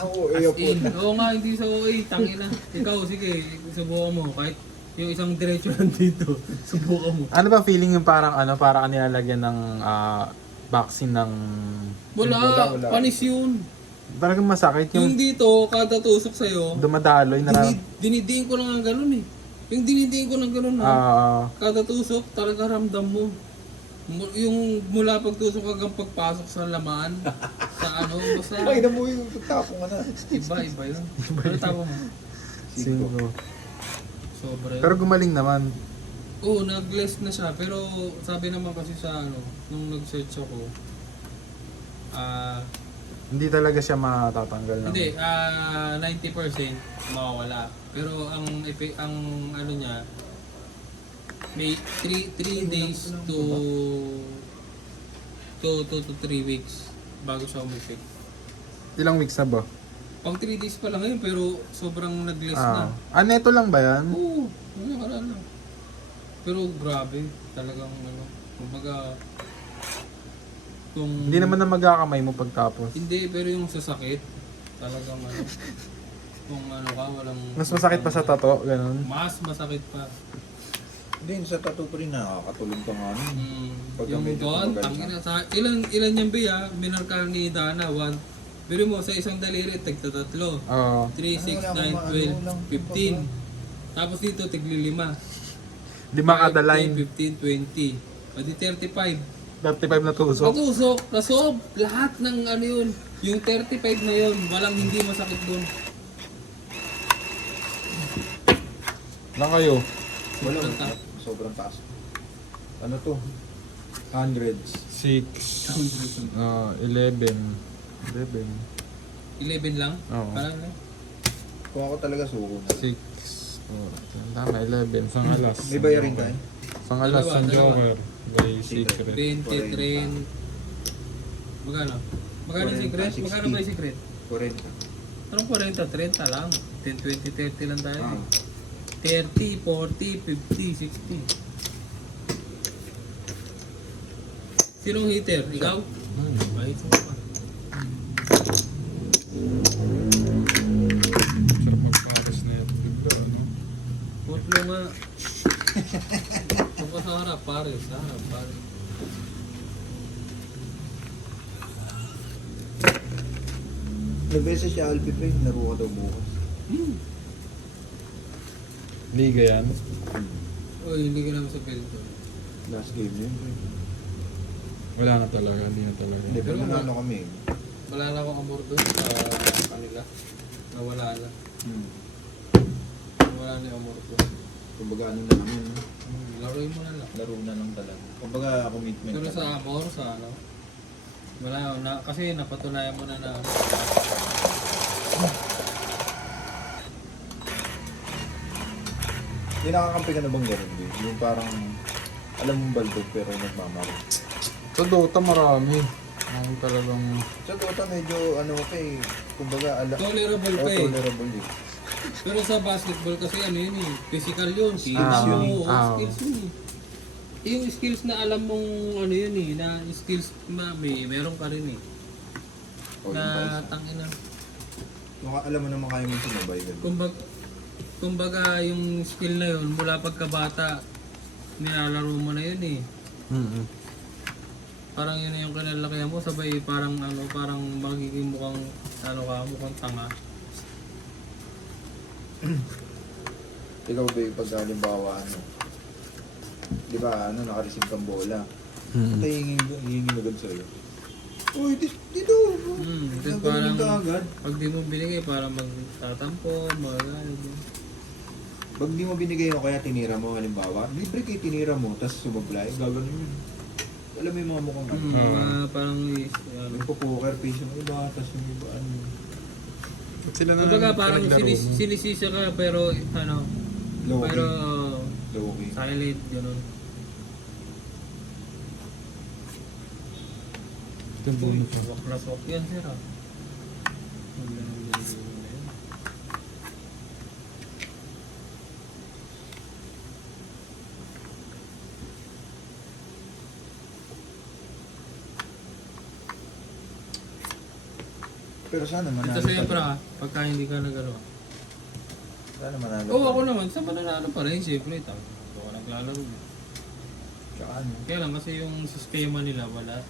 Oo, As in, oo nga, hindi sa OA, tangina. Ikaw, sige, subukan mo. Kahit yung isang diretso lang dito, subukan mo. Ano ba feeling yung parang nilalagyan ng vaccine ng... Wala, wala. panis yun. Talagang masakit Yung yung dito, kada tusok sa'yo, dumadaloy na... dinidiin ko lang ang ganun eh. Yung dinidiin ko ng ganun ha. Kada tusok, talaga ramdam mo. Yung mula pagtusok hanggang pagpasok sa laman, sa ano, basta Ay, na mo yung tapong ano. iba yun. Ano tawag mo? Cinco. Sobra yun. Pero gumaling naman. Oo, nag-less na siya. Pero sabi naman kasi sa ano, nung nag-search ako, Hindi talaga siya matatanggal ng... hindi, 90% mawawala. Pero ang ano niya, may 3 days to 3 weeks bago siya umipik. Ilang weeks na ba? Pang 3 days pa lang ngayon pero sobrang nag-less na. Neto lang ba yan? Oo, wala na. Pero grabe, talagang ano, kumbaga kung Hindi naman na magkakamay mo pagtapos. hindi, pero yung sasakit talagang ano, kung ano ka, walang Mas masakit pa sa tato, ganun. mas masakit pa. Hindi, sa tattoo pa rin nakakatulog ka nga nun. Pagka Yung medyo doon, tumagal tangina sa ilan yung biya, minarka ni Dana 1. Pero mo sa isang daliri tagta tatlo. Oo. 3, 6, 9, 12, 15. Tapos dito tigli 5. 5 kada line. 15, 20. Pwede 35. 35 na tusok. Patusok, kasob, lahat ng ano yun. Yung 35 na yun, walang hindi masakit doon. Lang kayo. Wala, Sobrang taas. sobrang taas. Ano to? Hundreds. 6. 11. 11. 11 lang? Oo. Parang Kung ako talaga suko na. 6. Tama, 11. Sangalas. May bayarin ka eh? Sangalas, Dalawa, San dalawa. Joker. Bay Secret. 20, 30. Magkano? Magkano yung secret? 40, Magkano ba yung secret? 40. Anong 40? 30 lang. 10, 20, 30 lang tayo. Ah. 30, 40, 50, 60. Sinong hitter? Ikaw? Ay, ito pa. Sarap magpares na yung bigla, ano? Putlo nga. Ito pa sa harap, pare. Sa harap, pare. Nag-message si Alfie pa yun, laro ka daw bukas. Liga yan. Uy, hindi ka naman sa pelito. Last game yun. Wala na talaga, hindi na talaga. Hindi, pero Pero nanalo kami. Wala na akong amor doon sa kanila. Nawala na. Wala na yung amor doon. Kumbaga ano na naman, no? Laruin mo na lang. Laro na lang talaga. Kumbaga commitment. Pero na. sa amor, sa ano, wala na, kasi napatunayan mo na na Yung nakakampi ka na bang ganun din? Yung parang, alam mong baldog pero nagmamaro. Sa Dota marami. Ang talagang... Sa Dota medyo ano ka eh, kumbaga tolerable pa eh. tolerable eh. Pero sa basketball kasi ano yun eh, physical yun, skills Ah, yun. Oo, ah. skills yun eh. Yung skills na alam mong ano yun eh, na skills meron ka rin eh. O yung Na vice. tangina. Kung alam mo naman kaya mo sumabay ganun. Kumbaga yung skill na yun, mula pagkabata, nilalaro mo na yun eh. Parang yun na yung kinalakihan mo, sabay parang ano, parang magiging mukhang ano ka, mukhang tanga. Ikaw ba yung pag halimbawa ano, di ba ano, naka-receive kang bola. Ito hingin agad sa'yo. Uy, dito! Tapos Nagagaling parang ka agad. pag di mo binigay, parang magtatampo, Pag di mo binigay o kaya tinira mo, halimbawa, libre kayo tinira mo, tapos sumablay, gagawin yun. Alam mo yung mga mukhang ano. parang ano. Nagpo-poker face yung iba, tapos yung iba ano. Sila na Kumbaga lang parang pinaglaro mo. sinisisa ka pero ano, Low pero key. Low key. silent, gano'n. Ito yung bonus mo. Walk plus walk yan sir ah. Pero sana Ito manalo sa pa Ebra, rin. pagka hindi ka nagano. Sana manalo Oo, pa ako rin. naman, sa mananalo pa rin, siyempre. Ako naglalaro. Tsaka ano. Kaya lang kasi yung sistema nila wala.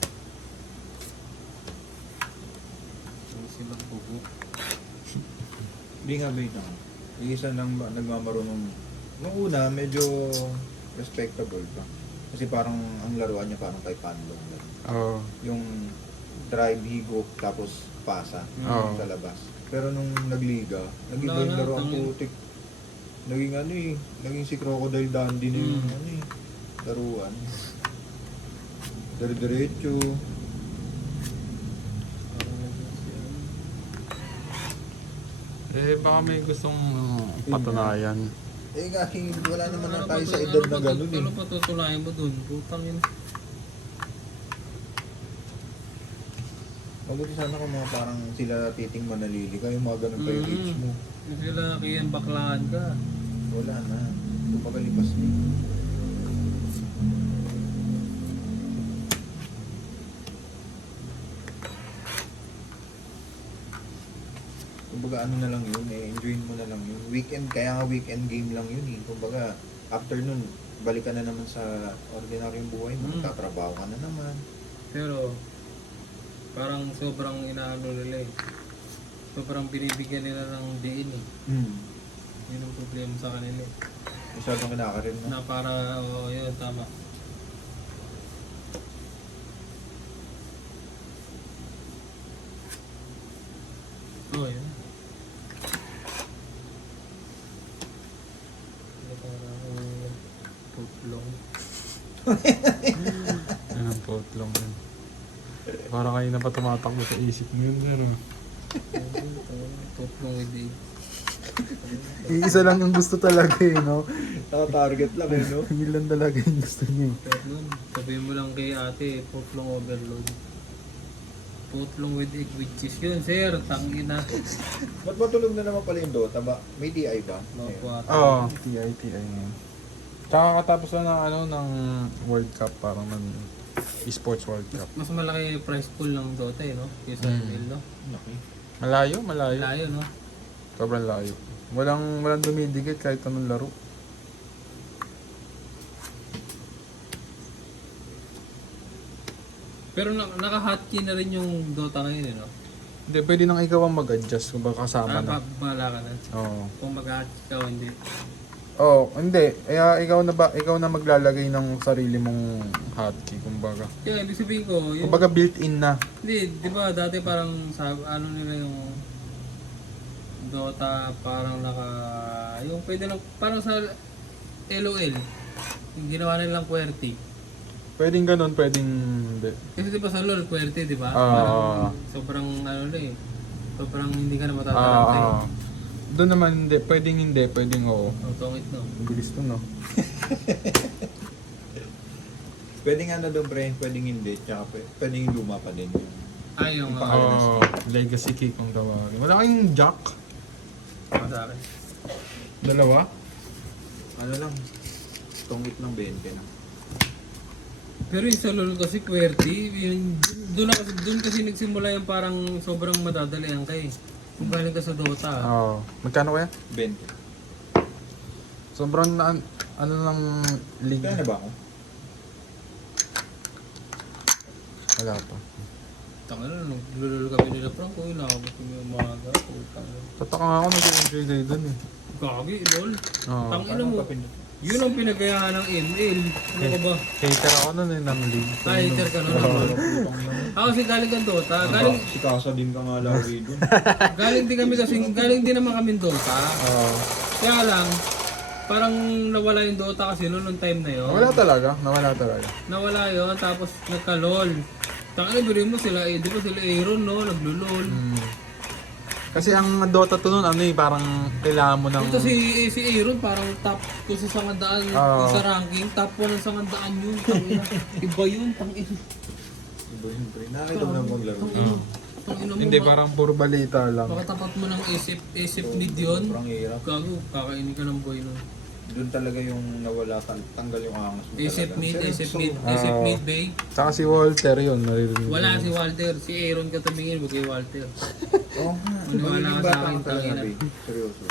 Yung silang bubo. Hindi nga ba ito? Yung isa lang ba, nagmamarunong. Nung una, medyo respectable pa. Kasi parang ang laruan niya parang kay Pandong. Oo. Yung drive, higop, tapos pasa Oo. sa labas. Pero nung nagliga, nag-iba yung Wala na, laruan tangin. putik. Naging ano eh, naging si Crocodile Dundee na yung ano eh, laruan. Dire-diretso. Eh, baka may gustong patunayan. Eh nga, wala naman na tayo sa edad na gano'n eh. Ano pa tutulayan mo dun? Putang yun. Mabuti sana kung mga parang sila Titing Manalili ka, yung mga ganun pa yung age mo. Yung sila kayang baklaan ka. Wala na. Tumagalipas din. Kumbaga ano na lang yun, enjoyin mo na lang yun. Weekend, kaya nga weekend game lang yun eh. Kumbaga, after nun, balik ka na naman sa ordinaryong buhay mo. Tatrabaho ka na naman. Pero, parang sobrang inaano nila eh. Sobrang binibigyan nila ng diin eh. Yun ang problema sa kanila eh. Masyadong kinakarin mo. Na para, oo, yun, tama. Oo, yun. Parang putlong. Yan ang potlong yun. Para kayo na pa tumatakbo sa isip mo yun, pero... Putlong with egg. Isa lang ang gusto talaga eh, no? Naka-target lang eh, no? Yun lang talaga yung gusto niyo. Putlong. Sabihin mo lang kay ate, putlong overload. Putlong with egg with cheese. Yun, sir. Tangina. Ba't matulog na naman pala yung Dota ba? May DI ba? Mapuat. Oo. TI ngayon. Tsaka katapos na ng ano, ng World Cup, parang ng esports World Cup. Mas malaki yung price pool ng Dota eh, no? Kaysa ML, no? Okay. Malayo. Layo, no? Sobrang layo. Walang dumidikit kahit anong laro. Pero naka-hotkey na rin yung Dota ngayon, eh, no? Hindi, pwede nang ikaw ang mag-adjust kung baka kasama na. Bahala ka na. Oo. Kung mag-hotkey ka o hindi. Oh, hindi. Ikaw na maglalagay ng sarili mong hotkey, kumbaga. Yeah, ibig sabihin ko, yung... Kumbaga built-in na. Hindi, di ba dati parang ano nila yung Dota parang yung pwede lang parang sa LOL yung ginawa nilang QWERTY. Pwedeng ganun, pwedeng hindi. Kasi di ba sa LOL QWERTY, di ba? Ah. Parang sobrang ano na eh. Sobrang hindi ka na matatarantay. Doon naman hindi, pwedeng oo. Tungit no. Ang bilis to, no? Pwedeng ano doon pre, pwedeng hindi, tsaka pwedeng luma pa din yung Ay, yung Yung pangalan. Oo, legacy key kung tawagin. Wala kayong jack? sa akin. Dalawa? ano lang, tungit ng 20 na. Pero yung sa LOL kasi QWERTY, doon kasi nagsimula yung parang sobrang madadalian ka eh. Kung galing ka sa Dota. Oo. Magkano kaya? 20. Sobrang ano lang league. Kaya na ba ako? Wala pa. Tanga na, naglulolo kami nila Frank, uy, nakabot kami yung umaga. Tataka nga ako, nag-enjoy kayo dun eh. Gagi, lol. Oo. Tangina mo, yun ang pinagayahan ng ML. Ano ka ba? Hater ako nun eh, ng league. Hater ka nun. Ako kasi galing kang Dota. Si Kasa din ka nga lagi dun. Galing din kami kasi, galing din naman kami Dota. Oo. Kaya lang, parang nawala yung Dota kasi noon time na yun. Nawala talaga. Nawala yun, tapos nagka-lol. Tangina, birin mo sila, di ba sila Aaron, no? Naglulol. Kasi ang Dota to nun, ano eh, parang kailangan mo ng... Ito si Aaron, parang top 2 sa 100 Oo. sa ranking. Top 1 sa 100 yun. Tangina. Iba yun, tangina. Iba yun pre. Nakita mo na maglaro. Tangina mo, Hindi, parang puro balita lang. baka tapat mo ng isip mid yun. Sobrang hirap. Gago, kakainin ka ng boy nun. Doon talaga yung nawala, tanggal yung angas mo Isip talaga. mid, So, isip mid, bay. Tsaka si Walter yun, naririnig. Wala ko. si Walter, si Aaron ka tumingin, wag kay Walter. Oo nga. Maniwala ka sa Bata akin, ka talaga, tangina. babe. Seryoso.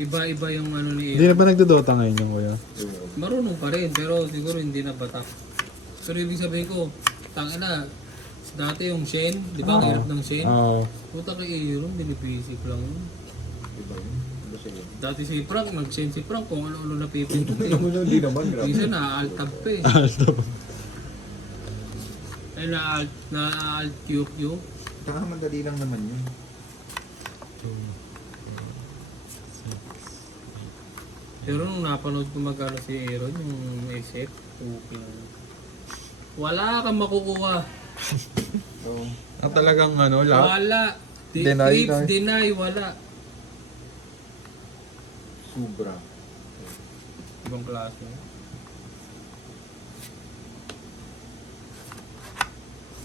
Iba-iba yung ano ni Hindi na ba nagdodota ngayon yung kuya? Seryoso. Marunong pa rin, pero siguro hindi na batak. Pero ibig sabihin ko, tangina, dati yung Shen, di ba? Ang hirap ng Shen. Oo. Puta kay Aaron, binibasic lang yun. Diba yun? Ano sa'yo? Dati si Frank, nag-Shen si Frank kung ano-ano na pipindot eh. Hindi naman, grabe. Isa na-alt-tab pa eh. Stop. Ay na-alt-QQ. Saka madali lang naman yun. Pero nung napanood ko magkano si Aaron, yung SF, okay. Wala kang makukuha. Oo. Ang talagang ano, lahat. Wala. Deny, Trips, deny. deny, wala. Sobra. Ibang klase.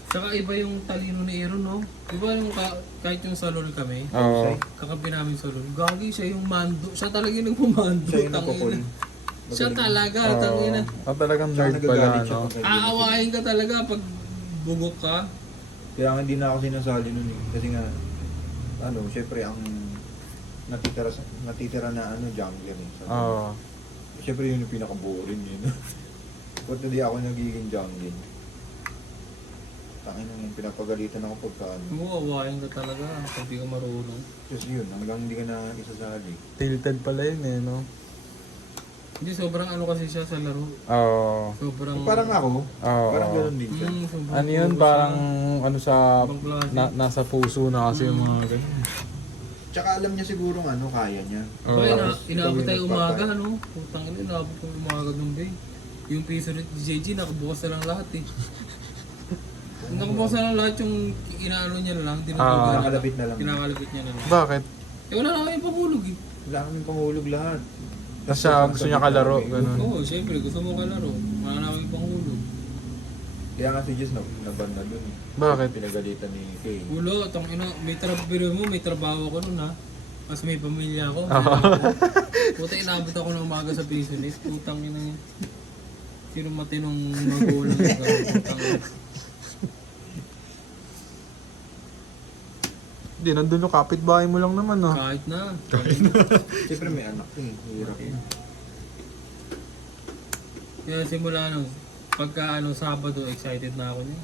Saka iba yung talino ni Aaron, no? Iba yung kahit yung salon kami, Oo. kakapi namin salon, gagi siya yung mando. Siya talaga yung nagmamando. Siya yung tangina. napapul. Siya talaga, Oo. tangina. Ang talagang Saka nerd pala, nagagalit siya no? pag Aawain ka talaga pag bugok ka. Kaya nga hindi na ako sinasali nun eh. Kasi nga, ano, syempre ang natitira na ano, jungler eh. Sabi, Oo. syempre yun yung pinaka-boring yun. Ba't hindi ako nagiging jungler? Tangin na yun, pinapagalitan ako pagka ano. Aawain ka talaga pag di ka marunong. Kasi yun, hanggang hindi ka na isasali. Tilted pala yun eh, no? Hindi, sobrang ano kasi siya sa laro. Oo. Sobrang... Parang ako, Oo. parang gano'n din siya. sobrang Ano yun, focus parang siya. ano sa Ibang klase. nasa puso na kasi yung mga ganun. Tsaka alam niya siguro ano, kaya niya. Oo. Kaya Tapos, inaabot ikaw tayo yung umaga, nagpapay. ano? Putang ina, inaabot ko umaga ng bay. Yung piso ni JJ, nakabukas na lang lahat eh. Nakabukas na lang lahat yung inaano niya na lang, dinudugan niya Nakalapit na lang. Kinakalapit niya na lang. Bakit? Eh wala na kami pahulog eh. Wala kaming panghulog lahat. Kasi siya gusto niya kalaro, ganun. Oo, syempre, gusto mo kalaro. Wala na kami panghulog. Kaya nga si Jess naban na dun eh. Bakit? Pinagalitan ni Kay. Ulo, tangina, may trabaho ko nun ha. Mas may pamilya ako. Puta, inabot ako ng umaga sa business. Putang ina yun. Sino matinong magulang yung putang ina. Hindi, nandun yung kapitbahay mo lang naman, no? Kahit na. Siyempre may anak eh. Hirap yun. Kaya simula ano, pagka ano, Sabado, excited na ako niya.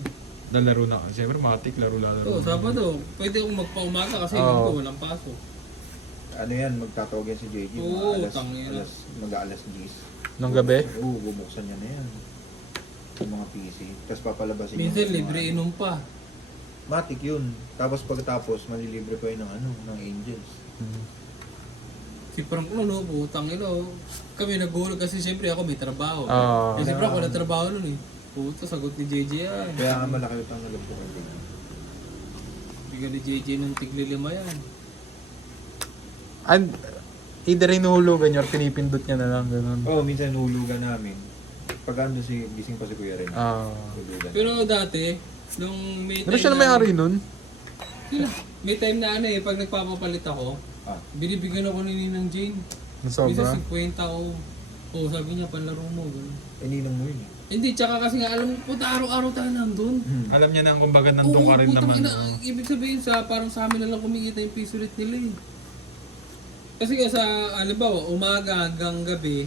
Lalaro na. Siyempre, matik, laro-laro. Oo, Sabado, pwede akong magpaumaga kasi Oo. linggo walang pasok. Ano yan, magtatawag yan si JJ. Oo, mga tangina. mag-aalas 10. Nung gabi? Oo, bubuksan niya na yan. Yung mga PC. Tapos papalabasin Minsan yung mga- libre inom pa. Matik yun. Tapos pagkatapos, malilibre ko yun ng ano, ng Angels. Hmm. Si Frank no, putang ina. Kami nagulo kasi siyempre ako may trabaho. Oo. Kasi si Frank wala trabaho nun eh. Puto, sagot ni JJ yan. Kaya nga malaki utang na loob ko kay JJ. Bigyan ni JJ ng tigli-5 yan. And, either hinuhulugan niya or pinipindot niya na lang, ganun. Oo, minsan nahulugan namin. Pag ano si gising pa si Kuya rin. Ah. Hulugan. Pero dati, nung may Ano siya na may-ari nun? Sila. May time na ano eh, pag nagpapapalit ako, Ah, binibigyan ako ni Ninang Jane. Na Minsan sobra? 50 o... Oh, sabi niya, panlaro mo. Ganun. ninang mo yun eh. Hindi, tsaka kasi nga alam mo, puta araw-araw tayo nandun. Alam niya na kumbaga nandun Oo, ka rin putang naman. ina, ibig sabihin sa parang sa amin na lang kumikita yung piso ulit nila eh. Kasi nga sa, halimbawa, umaga hanggang gabi,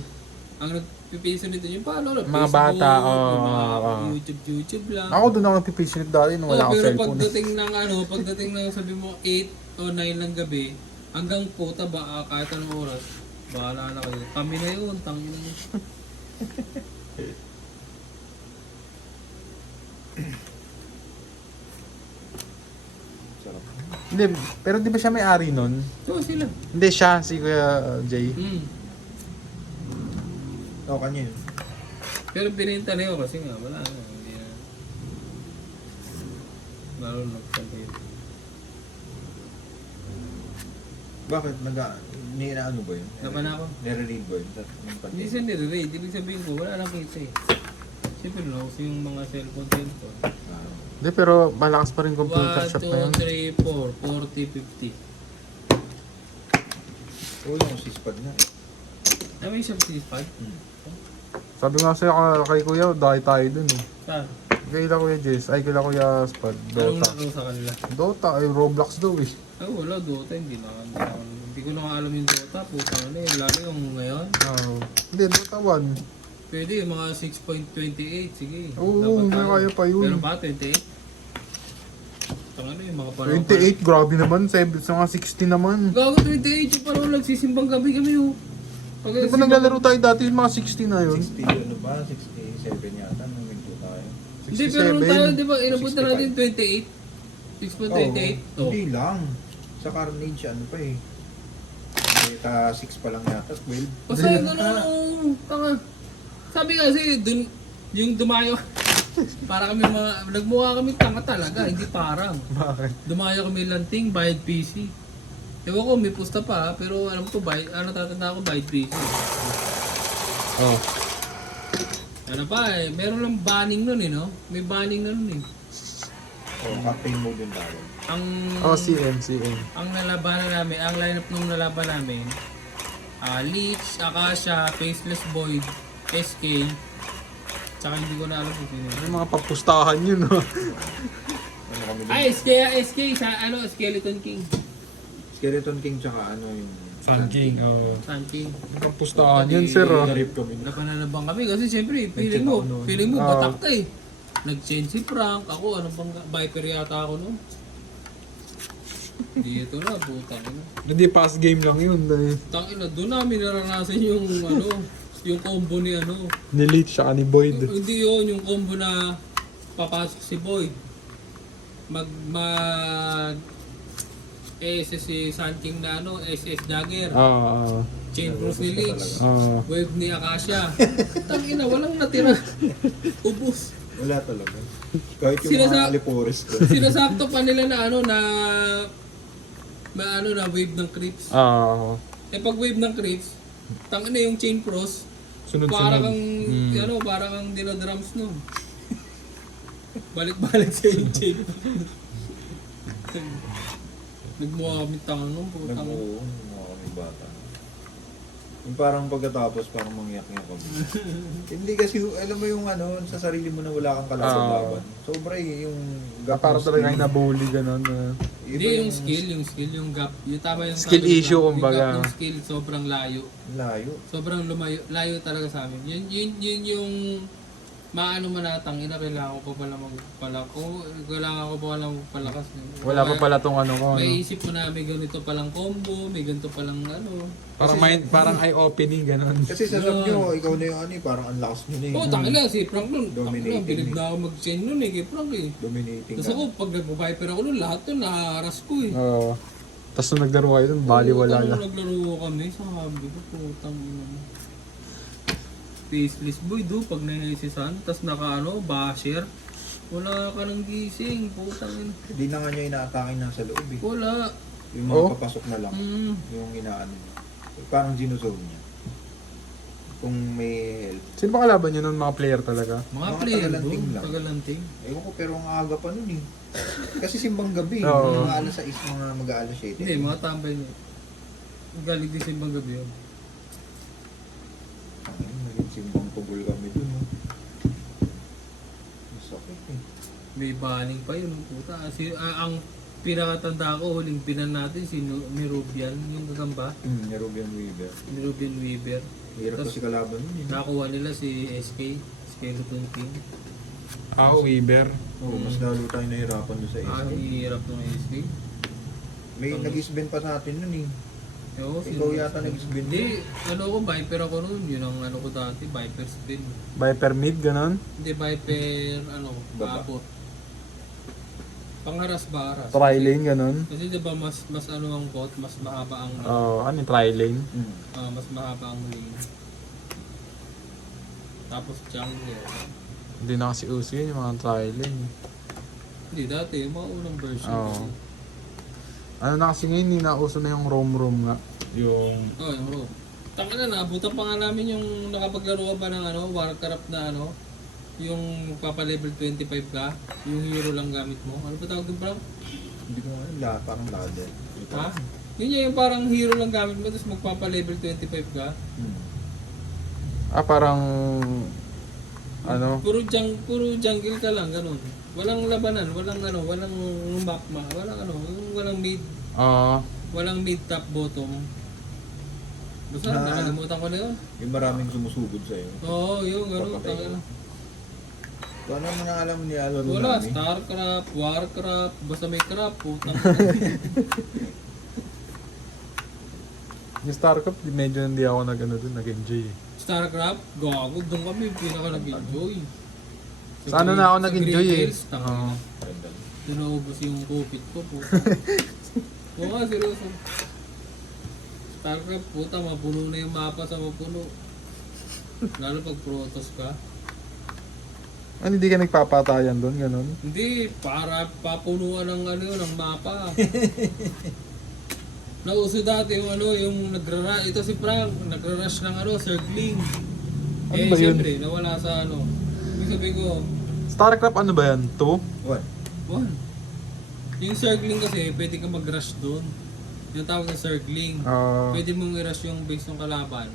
ang nagpipiso nito yung paano, Mga bata, yung mga oo. YouTube lang. Ako doon ako nagpipisinit dati nung wala akong pero cellphone. pagdating ng sabi mo 8 o 9 ng gabi, hanggang puta ba kahit anong oras, bahala na kayo. Kami na yun, tangin na yun. Sarap. Hindi, pero di ba siya may-ari nun? So sila. Hindi siya, si Kuya Jay. Oo, kanya yun. Pero binenta na yun kasi nga, wala na. Hindi na. Lalo nagpapay. Bakit? Ni-ano ba yun? Laban ako. Nire-read ba yun? Hindi siya nire-raid. Ibig sabihin ko, wala lang kita eh. Siyempre no, kasi yung mga cellphone. Hindi, pero malakas pa rin computer 1, shop na yun. 2, 3, 4, 40, 50. Oo, yung sispad na eh. Ah, may shop si Spag? Sabi nga sa'yo kay Kuya, dahil tayo dun eh. Saan? Kay Kuya Jess, ay kay Kuya Spad, Anong Dota. laro sa kanila? Dota, ay Roblox daw eh. Ay, wala, Dota, hindi ko na alam yung Dota, putang na lalo yung ngayon. Oo. Hindi, Dota 1. Pwede, mga 6.28, sige. Oo, Dapat may tayo. kaya pa yun. Pero ba, 28? Tanga na yung mga panahon. 28, grabe naman. Sa mga 60 naman. Gago 28, yung parang nagsisimbang gabi kami oh. Pag Di ba naglalaro tayo dati yung mga 60 na yun? 60 ano ba? 67 yata nung nagdo tayo. Hindi, pero nung tayo, di ba, inabot na 65. natin 28? 6.28? Hindi lang. Sa Carnage, ano pa eh. Beta 6 pa lang yata, 12. Basta yun, tanga. Sabi kasi, dun, yung dumayo, para kami nagmukha kami tanga talaga, hindi parang. Bakit? Dumayo kami lanting, bayad PC. Ewan ko, may pusta pa, pero alam ko, tatanda ko, bayad PC. Oh. Ano pa eh, meron lang banning nun eh, no? May banning na nun eh. Captain mode yung tawag. Ang, Oh, CM. ang nalabanan namin, ang lineup nung nalaban namin, Leech, Akasha, Faceless Void, SK, tsaka hindi ko na alam kung sino. Yung mga papustahan yun, no? Ano kami doon? Ay, SK, sa Skeleton King. Skeleton King tsaka ano yung... Sun King, oh. Sun King. Yung papustahan yun, sir, oh. Narip kami. Napananabang kami kasi siyempre, feeling mo, batak ka eh. Nag-change si Frank, ako, ano bang, Viper yata ako noon. Dito na, putang ina. Hindi, pass game lang yun. Dahil Tangina, doon namin naranasan yung yung combo ni ni Leech siya ni Boyd. Hindi yun, yung combo na papasok si Boyd. SS si Sun King na SS Dagger. Chain Cross ni Leech. Wave ni Akasha. Tangina, walang natira. Ubus. Wala talaga. Kahit yung Sinasa- mga Alipores ko. Sinasakto pa nila na na wave ng creeps. Eh pag wave ng creeps, tangina yung chain cross. Para kang para kang dinodrums no. Balik-balik sa yung chain. Nagmukha kami tangan nung putang. Nag-oo, mga kami bata. Yung parang pagkatapos, parang mangyak-ngyak kami. Hindi kasi, alam mo yung sa sarili mo na wala kang kalaban-laban. Sobra yung gap. Para ng talaga skill. yung nabully, gano'n. Hindi yung skill, yung gap. Yung tama yung Skill sabi, issue, yung kumbaga. gap ng skill sobrang layo. Layo. Sobrang layo talaga sa amin. Yun yung maano manatang ina, kailangan ko pa pala kailangan ko pa pala magpalakas. Wala pa pala tong ko. May isip mo na may ganito palang combo, may ganito palang Parang eye-opening, gano'n. Kasi sa sub nyo, ikaw na yung parang ang lakas nyo na eh. Oh, tangina si Frank nun. Dominating Bilib eh. na ako mag-chain nun eh, kay Frank eh. Dominating Tapos ka. ako, pag nag-viper ako nun, lahat nun naharas ko eh. Oo. Tapos nung naglaro kayo dun, baliwala Nung na. naglaro kami, sabi ko, putang ina. Faceless boy do, pag naisisan, tas basher. Wala ka nang gising, putang ina. Hindi na nga niya inaatake nasa loob eh. Wala. Yung mga papasok na lang. Yung inaano niya. Parang ginozone niya. Kung may help. Sino ba kalaban nyo nun, mga player talaga? Mga Mga player tagalanting do, lang. tagalanting. Ewan ko pero ang aga pa nun eh. Kasi simbang gabi. Oo. Mga alas 6, mga mag-aalas 7. Hindi, mga tambay niya. Galing din simbang gabi yun. Naging simbang tubol kami dun. Masakit eh. May baling pa yun, puta. Ang pinakatanda ko, huling pinan natin, ni Rubian, yung gagamba. Ni Rubian Weaver. Ni Rubian Weaver. Hirap Tas- kasi kalaban nun eh. Nakuha nila si SK, Skeleton King. Weaver. Oo, mas lalo tayo nahirapan doon sa Ang SK. hirap ng SK. May nag-isbend pa sa atin nun eh. Oo, Ikaw yata nag-isbend. Hindi, Viper ako noon. Yun ang ko dati, Viper spin. Viper mid, gano'n. Hindi, Viper, Baba. abot. Pangharas ba haras? Tri-lane, gano'n. Kasi diba mas ang bot, mas mahaba ang Ano yung tri-lane? mas mahaba ang lane. Tapos jungle. Hindi na kasi uso yun, yung mga tri-lane. Hindi, dati, yung mga unang version. Oo. kasi. Ano na kasi ngayon, nauso na yung roam nga. Yung... Yung rope. Taka na, naabutan pa nga namin yung nakapaglaro ka ba ng Warcraft na yung papa-level 25 ka, yung hero lang gamit mo. Ano ba tawag doon, Frank? Hindi ko nga, parang ladder. Ha? Yun yung parang hero lang gamit mo, tapos magpapa-level 25 ka. parang... Puro jungle ka lang, ganun. Walang labanan, walang makma, walang mid, Walang mid, top, bottom. Basta, nakalimutan ko na yun. Yung maraming sumusugod sa'yo. Oo, yung gano'n. Papatay Tangina. Kung ano mga alam ni Alon Wala, namin. Starcraft, Warcraft, basta may craft, putang. Yung StarCraft, medyo hindi ako nag-enjoy. Starcraft, gago, doon kami pinaka nag-enjoy. Sa ano na ako Sa nag-enjoy Grey eh. Hills, tangina. Doon naubos yung kupit ko, puta. Oo nga, seryoso. Starcraft, puta, mapuno na yung mapa sa mapuno. Lalo pag Protoss ka. Ano, hindi ka nagpapatayan doon, ganun? Hindi, para papunuan ng ano yun, ng mapa. Nauso dati yung ano, yung nagra-rush, ito si Frank, nagra-rush ng ano, circling. Ano ba yun? Siyempre, nawala sa ano. Ibig sabihin ko, StarCraft ano ba yan? 2? What? one. Yung circling kasi, pwede ka mag-rush doon. Yung tawag na circling. Pwede mong i-rush yung base ng kalaban.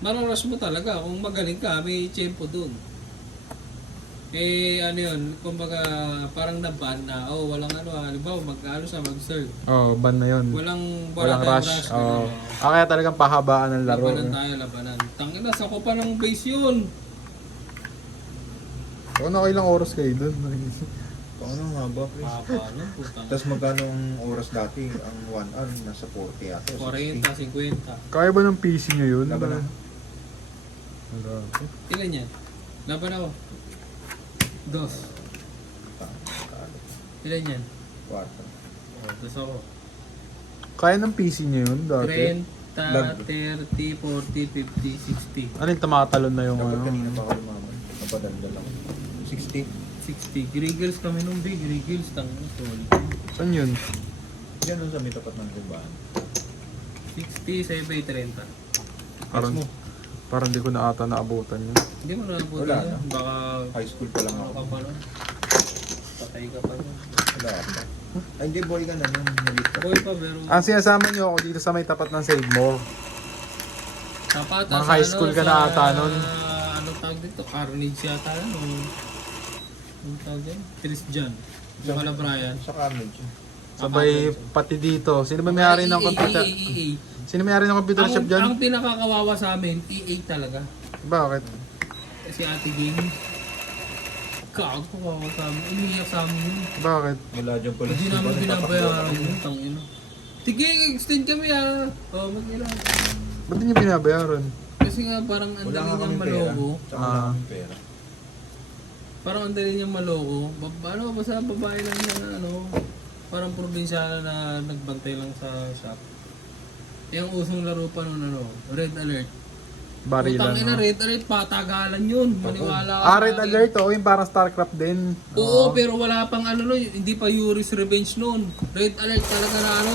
Mararush mo talaga. Kung magaling ka, may tempo doon. Eh, ano yun, kumbaga parang na-ban na, oh, walang ano, halimbawa mag-ano siya, mag-serve. Ban na yun. Walang Walang tayong rush. ganun. Kaya talagang pahabaan ng laro. Labanan tayo, labanan. Tangina, sako pa ng base yun. Kung ano, ilang oras kayo doon? Kung ano nga ba, please? Paano, putang. Tapos magkano ang oras dati? Ang 1 hour, nasa 40 yata. 40, 50. Kaya ba ng PC nyo yun? Laban na. Wala. Ilan yan? Laban ako. 2. Ilan yan? 4. Oh, dos ako. Kaya ng PC nyo yun dati? 30, 30, 40, 50, 60. Ano yung tumatalon na yung Dapat ano? kanina pa ako lumaban. Napadaldal ako. 60. 60. Grigels kami nung big. Grigels, tangina. Solid. Saan yun? Yan lang sa may tapat ng simbahan. 60, sa iba 30. Parang, mo. parang di ko na ata naabutan yun. Hindi mo na Wala yan. na. Baka High school pa lang ano ako. ka pa nun. Patay ka pa nun. Wala pa. Ay, hindi boy ka na nung nalito. Boy pa pero Sinasama nyo ako dito sa may tapat ng Save More. tapat mga sa high school ka na sa- ata nun. Ano tawag dito? Carnage yata yan. Ano tawag yan? Christian. Yung kala Brian. Sa Carnage. Sabay pati dito. Sino ba may-ari ng computer? EA. Sino may-ari ng computer shop dyan? Ang pinakakawawa sa amin, EA talaga. Bakit? Si Ate Ging. Kago kawawa sa amin. Umiyak sa amin yun. Bakit? Wala dyan pala. Hindi namin binabayaran yun. Tangina. Sige, extend kami ah. Oh, mag-ilan. Ba't di nyo binabayaran? Kasi nga parang ang Wala dali nga niyang kami pera. maloko. Tsaka wala kami pera. Parang ang dali niyang maloko. Ano, basta babae lang na ano. Parang probinsyana na nagbantay lang sa shop. Yung usong laro pa nun ano, Red Alert. Barilan. Putang ina, No? Red Alert, patagalan yun. Maniwala ka. Red sa akin. Alert, yung parang StarCraft din. Oo, pero wala pang ano nun, hindi pa Yuri's Revenge nun. Red Alert talaga na ano,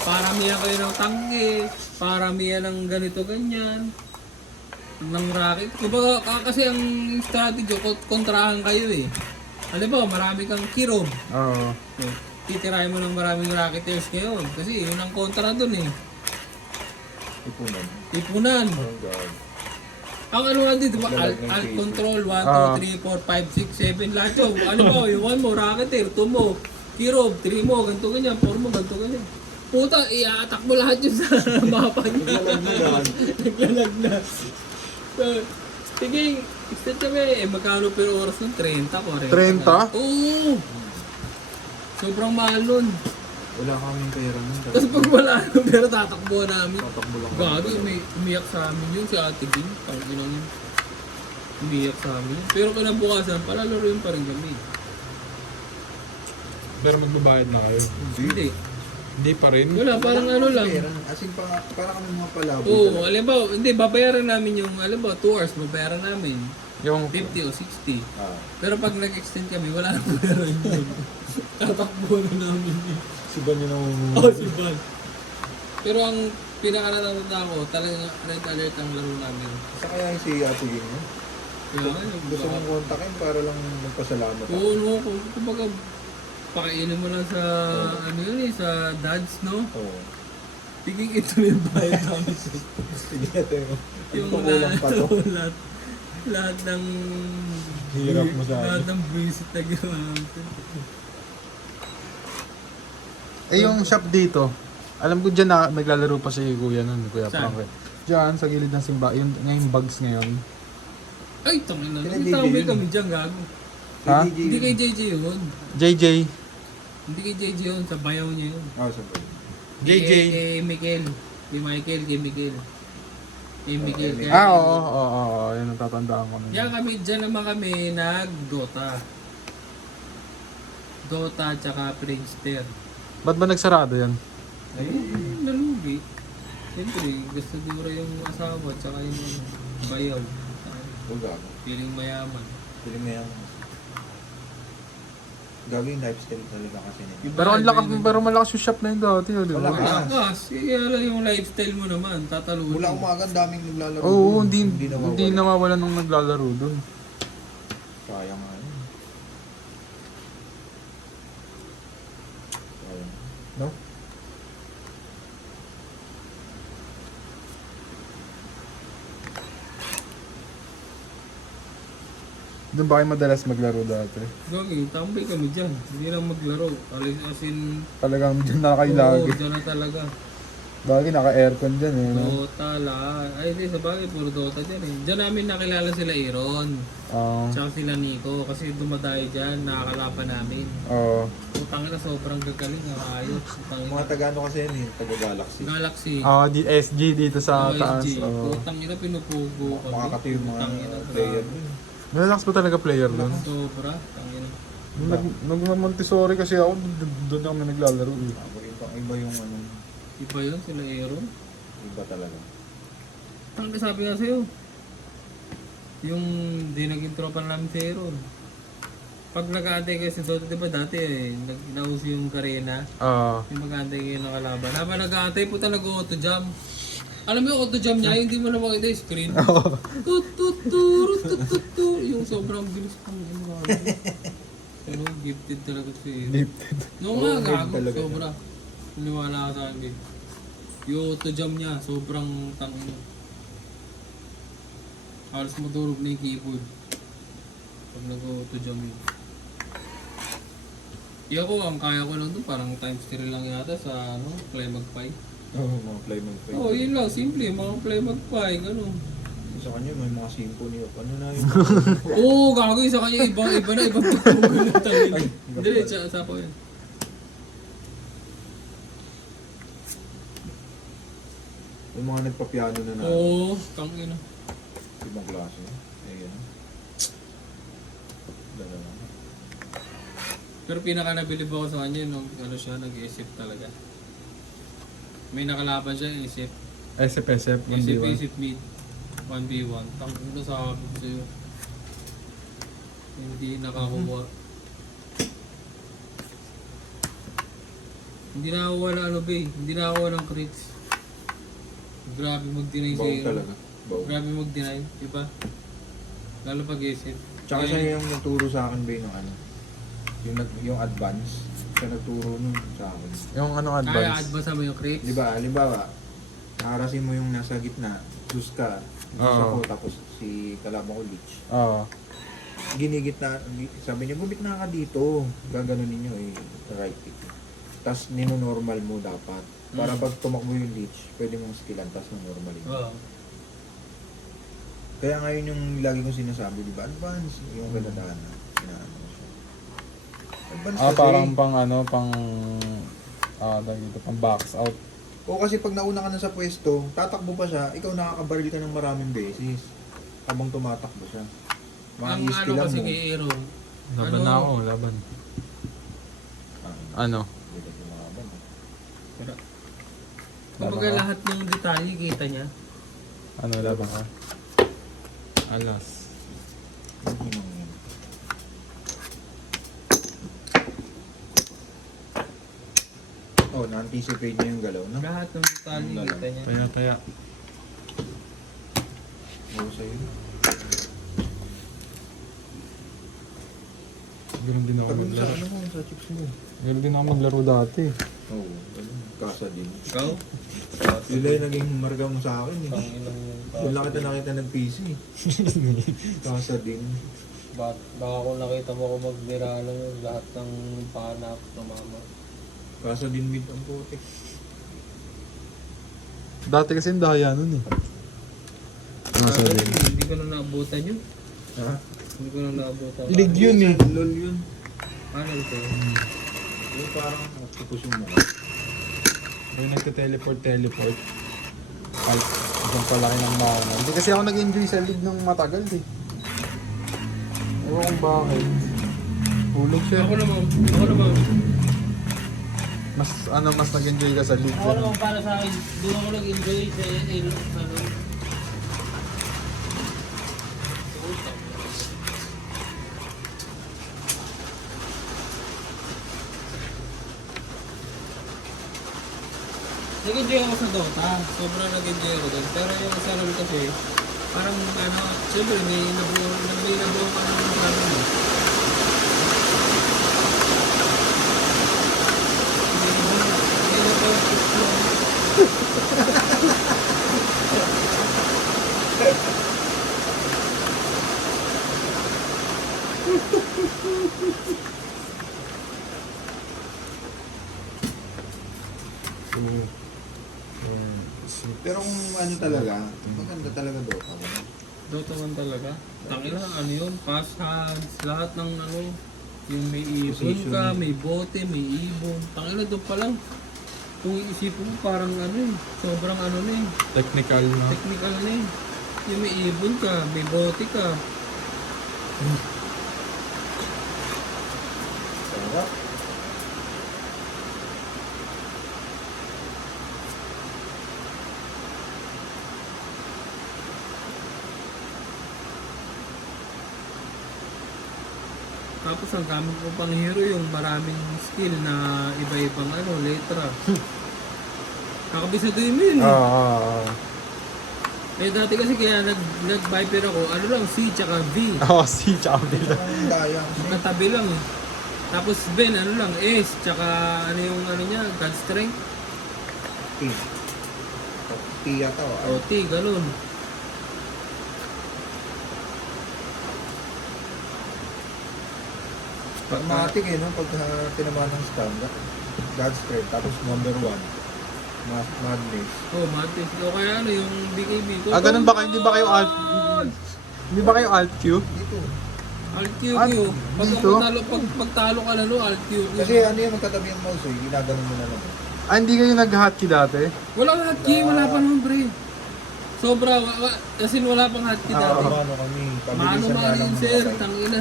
paramihan kayo ng tangke, paramihan ng ganito ganyan, ng racket. Kumbaga, kasi ang strategy, kontrahan kayo eh. Alam ba, marami kang kirob. Oo. Titirahin mo ng maraming racketeers ngayon. Kasi yun ang kontra dun eh. Ipunan. Ipunan. Oh God. Ang ano nga dito, diba? Lalag ng Alt cases. control, 1, Ah. 2, 3, 4, 5, 6, 7, lahat yun. Ano ba, yung 1 mo, racketeer, 2 mo, kirob, 3 mo, ganito ganyan, 4 mo, ganito ganyan. Puta, i-attack mo lahat yun sa mapa niya. Naglalag na. So, sige, extend kami. Magkano per oras nun? 30, 40. 30? Oo! Sobrang mahal nun. Wala kaming pera nun. Tapos pag wala nun, pero tatakbo namin. Tatakbo lang. Gago, umiyak sa amin yun, si Ate Ging. Tangin lang yun. Umiyak sa amin. Pero kinabukasan, palalaroin pa rin kami. Pero magbabayad na kayo. Hindi. Hindi pa rin. Wala, parang ano lang. Pera. As in, para kami mga palaboy. Oo, alam ba, hindi, babayaran namin yung, alam ba, 2 hours, babayaran namin. Yung 50 o 60. Ah, Pero pag nag-extend kami, wala nang bayaran yun. Tatakbo na namin yun. suban nyo nung... Oh, si Van. Pero ang pinaka-natatanda ko, talagang Red Alert ang laro namin. sa kaya si Ate Ging mo? Kaya nga, yung Gusto mong kontakin para lang magpasalamat ako. Oo, no, kumbaga, pakainin mo lang sa, ano yun eh, sa dads, no? Oo. Tiging ito na yung bayad namin. Sige, ito yung Yung kukulang pa to. lahat ng Hirap mo sa akin. lahat ng visit na ginawa natin. Eh yung shop dito, alam ko dyan na naglalaro pa si Kuya nun, Kuya Saan? Frank. Diyan, sa gilid ng simba, yung bugs ngayon. Ay, tangin na. Kina May JJ tambay yun. kami dyan, gago. Ha? Hindi kay JJ yun. JJ. Hindi kay JJ yun. Sa bayaw niya yun. Sabay. JJ. Kay Mikel. Kay Michael, kay Mikel. Kay Mikel. Mikel. kay Oo, Mikel. yun ang tatandaan ko. nun. Diyan kami, dyan naman kami nag-Dota. Dota tsaka Friendster. Ba't ba nagsarado yan? Ayun, nalugi. Siyempre, gusto dura yung asawa tsaka yung bayaw. Gago. Feeling mayaman. Feeling mo yan. Gago yung lifestyle talaga kasi nila. Pero ang lakas, pero malakas yung shop na yun dati, di ba? Malakas. Malakas. Kaya yung lifestyle mo naman, tatalunin. Mula umaga, ang daming naglalaro. Oo, doon. hindi nawawala nung naglalaro dun. Sayang nga yun. Sayang. No? Doon ba kayo madalas maglaro dati? Gagi, tambay kami dyan. Hindi lang maglaro. As in, Talagang dyan na kayo oo, lagi. dyan na talaga. Bagay naka-aircon dyan eh. No? Dota lahat. Ay, di, sa bagay, puro Dota dyan eh. Dyan namin nakilala sila Aaron. Tsaka sila Nico. Kasi dumadayo dyan, nakakalaban namin. Oo. Utangin na sobrang gagaling. Ayos. Utangin Mga taga-ano kasi yun eh, taga-Galaxy. Galaxy. SG dito sa taas. OSG. Oo. Utangin na pinupugo kami. Makakati yung mga Utangin na, player grabe. dun. Relax pa talaga player doon. Sobra. Tangin na. Nag-Montessori kasi ako, doon kami naglalaro eh. Iba yung ano, Iba yun, sila Aaron. iba talaga. Ang sabi nga sa'yo, yung di naging tropa namin si Aaron. Pag nag-aantay kayo si Dota, di ba dati eh, nauso yung Karena, yung mag-aantay kayo ng kalaban. Habang nag-aantay po talaga auto-jam. Alam mo yung auto-jam niya, hindi mo na makita yung screen. Tut, yung sobrang bilis pang ano. Pero gifted talaga si Aaron. Gifted. Noong nga, Oo, gago, talaga sobra. Naniwala ka sa akin. Yung auto-jam niya, sobrang tangin. Halos matulog na yung keyboard. Pag nag-auto-jam yun. Iya ko, ang kaya ko lang doon, parang times 3 lang yata sa ano, Play Magpie. Oo, mga play mag-play. Oo, yun lang, simple, mga Play Magpie, gano'n. Sa kanya may mga symphony of ano na yun. Oo, gago yun sa kanya, iba na, ibang tugtog na tangin. Hindi, sa po yun. Yung mga nagpa-piano na na. Oo, tangin na. Ibang klase. Ayan. Dala lang. Pero pinaka nabilib ako sa kanya nung ano siya, nag-isip talaga. May nakalaban siya, isip. SF, 1v1. Isip mid. 1v1. Tangin na sabi ko sa'yo. Hindi nakakuha. Hindi nakakuha ng ano ba eh. Hindi nakakuha ng crits. Grabe mag-deny Baw sa'yo. talaga. Baw. Grabe mag-deny, diba? Lalo pag-isip. Tsaka siya yung nagturo sa akin ba yung ano. Yung advance. Siya nagturo nun sa akin. Yung anong Kaya advice? advance mo yung crits. Di ba, halimbawa, nakarasin mo yung nasa gitna, sus ka, sus Oo. ako, tapos si kalaban ko leech. Oo. Ginigitna, sabi niya, gumit na ka dito. Gaganon ninyo eh, right click. Tapos nino-normal mo dapat. Para pag tumakbo yung leech, pwede mong skillan, tapos normal yun. Oo. Kaya ngayon yung lagi kong sinasabi, di ba, advance, yung kaladaan na, inaano ko siya. Advance kasi. Parang pang ano, pang dito, pang box out. O kasi pag nauna ka na sa pwesto, tatakbo pa siya, ikaw nakakabaril ka ng maraming beses. Habang tumatakbo siya. Ang ano kasi kay Aaron. Laban na ako, laban. Ano? Hindi ka tumaban. Pero, Laban kumbaga ka? lahat ng detalye kita niya. Ano, laban ka? Alas. Oh, na-anticipate niya yung galaw, no? Lahat ng detalye Ano kita niya. Taya. Oo, sa'yo. Ganun din ako Pag sa maglaro. ano mo, sa chips mo. Ganun din ako maglaro dati. Oo, ganun. Kasa din. Ikaw? Yun lang yung naging marga mo sa akin eh. Tanginang Doon lang kita nakita nag-PC. Kasa din. baka kung nakita mo ako magbira lang yun, lahat ng panak tumama. Kaso din mid ang puti. Dati kasi yung daya nun eh. Nasa Sabi, din. hindi ko na naabutan yun. Ha? Hindi ko na naabutan. League yun eh. LOL yun. Ano ito? Yung parang octopus yung mukha. Yung nagka-teleport. Ay, isang palaki ng mana. Hindi kasi ako nag-enjoy sa league ng matagal eh. Ewan kung bakit. Hulog siya. Ako naman. Mas nag-enjoy ka sa league. Ako naman para sa akin, doon ako nag-enjoy sa ano. Nag-enjoy ako sa Dota. Sobrang nag-enjoy ako doon. Pero yung sa LoL kasi, parang ano, siyempre may nabuo ka ng plano mo. Pero kung ano talaga, maganda talaga Dota. Dota 1 talaga. Tangina, ano yun? Pass hands, lahat ng ano, yung may ibon ka, may bote, may ibon. Tangina, doon pa lang. Kung iisipin mo, parang ano eh, sobrang ano na eh, Technical na. technical na eh. Yung may ibon ka, may bote ka. Sarap. Tapos ang gamit ko pang hero yung maraming skill na iba-ibang ano, letra. Nakabisaduhin mo yun eh. Oo. Eh dati kasi kaya nag-viper ako, ano lang, C tsaka V. Oo, si Chabel. Ang daya kasi. Magkatabi lang eh. Tapos Ben, ano lang, S, tsaka ano yung ano niya, God Strength, T. T yata o. o T, ganun. Automatic eh, no? Pag tinamaan ng stun, God's Strength, tapos number 1, Madness. Oh, Mantis. O kaya ano, yung BKB. Ganun ba kayo? Hindi ba kayo alt? Hindi ba kayo alt Q? Dito. Alt Q. Ah, Pag dito? pagtalo ka na no, Alt Q. Kasi ano yung magkatabi yung mouse eh, ginaganon mo na lang. Hindi kayo nag-hotkey dati? Walang hotkey, wala pa naman pre. Sobra, kasi wala pang hotkey dati. Mano kami, Mano pabilisan nga lang yun mga sir, fight. tangina.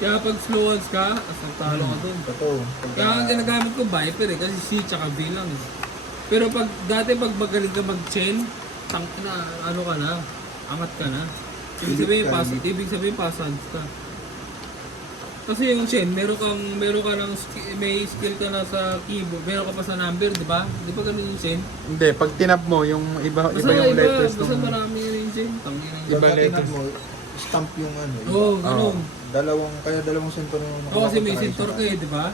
Kaya pag slow ones ka, asang talo ka dun. Totoo. Kaya ang ginagamit ko Viper eh, kasi C tsaka V lang eh. Pero pag dati pag magaling ka mag-chain, na ano ka na, angat ka na. Ibig sabihin passage ka. Kasi yung chain, meron ka ng may skill ka na sa keyboard, meron ka pa sa number, di ba? Di ba ganun yung chain? Hindi, pag tinap mo, yung iba Basta yung letters basta nung... marami yun yung chain. Tangina. Iba Pagka letters. tinap mo, stamp yung ano. Oo, oh, ganun. Dalawang center yung Oo, kasi may center ka eh, di ba?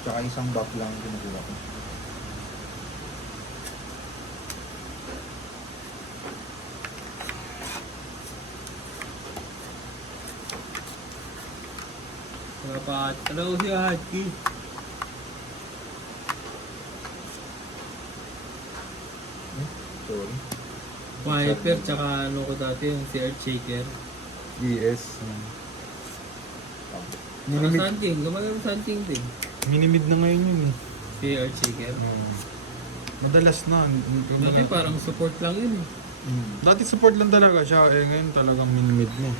Tsaka isang back lang ginagawa ko. Wala pa, ano ko siya hotkey? Sorry. Viper, tsaka ano ko dati, yung si Earth Shaker. ES. Minimid. Sun King, gumagano Sun King din. Minimid na ngayon yun eh. Si Earth Shaker. Madalas na. Dati parang support lang yun eh. Dati support lang talaga siya. Ngayon talagang minimid mo.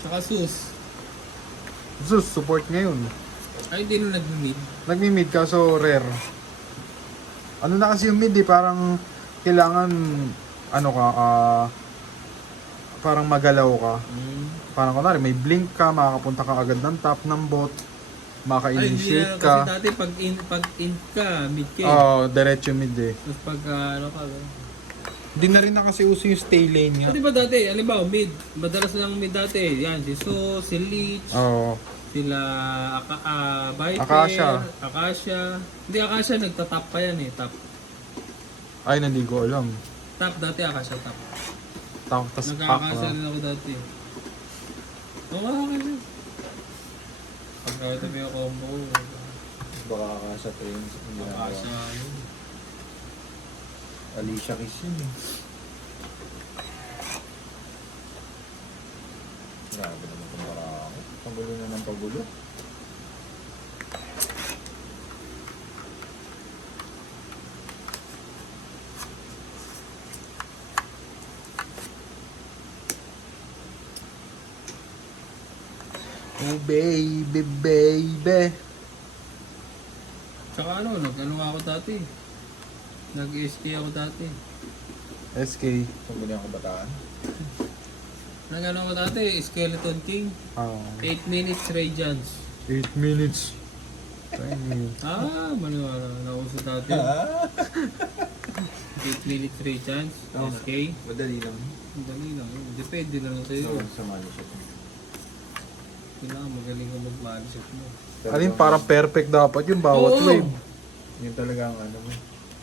Tsaka Sus. Zeus, support ngayon. Ay, hindi nung nag-mid. Nagmi-mid ka, so rare. Ano na kasi yung mid eh, parang kailangan, ano ka, parang magalaw ka. Parang kunwari, may blink ka, makakapunta ka agad ng top ng bot, Ay, hindi maka-initiate na, ka. kasi dati pag in ka, mid ka eh. Oo, diretso mid eh. Tapos pag ano ka, Hindi na rin na kasi uso yung stay lane nga. di ba dati, halimbawa mid, madalas lang mid dati, yan, si Sus, si Leech, Oo. sila Viper, Akasha. Hindi, Akasha, nagtatap pa yan eh, top. Ay, hindi ko alam. Top dati, Akasha top. Tapos pack Nagkakasya rin ako dati. Oo, Akasha. Pagkatabi yung combo, Baka ka sa trains. Hindi na makasa yun. Alicia Keys yun eh. Grabe naman itong barako. Pagulo na ng pagulo. Oh baby, baby. Tsaka ano, nag-ano ako dati. Nag-SK ako dati. SK. Sa muli ang kabataan. Nag-ano ako dati, Skeleton King. 8 minutes radiance. 8 minutes. 10 minutes. Maniwala na ako sa dati. 8 minutes radiance, Oo. SK. Madali lang. Ang dali lang yun. Depende na lang sa'yo. So, sa money shop. Kailangan magaling ka mag-mindset mo. Alin parang perfect dapat yung bawat Oo. wave. Yun talaga ang ano mo.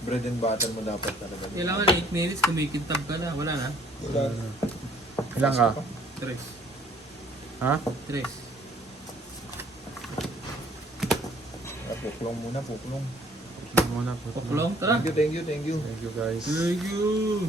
Bread and butter mo dapat talaga. Kailangan 8 minutes, kumikintab ka na. Wala na. Wala. Ilan ka? 3. Ha? 3. Puklong muna, puklong. Muna po. Puklong, tara. Thank you, thank you, thank you. Thank you guys. Thank you.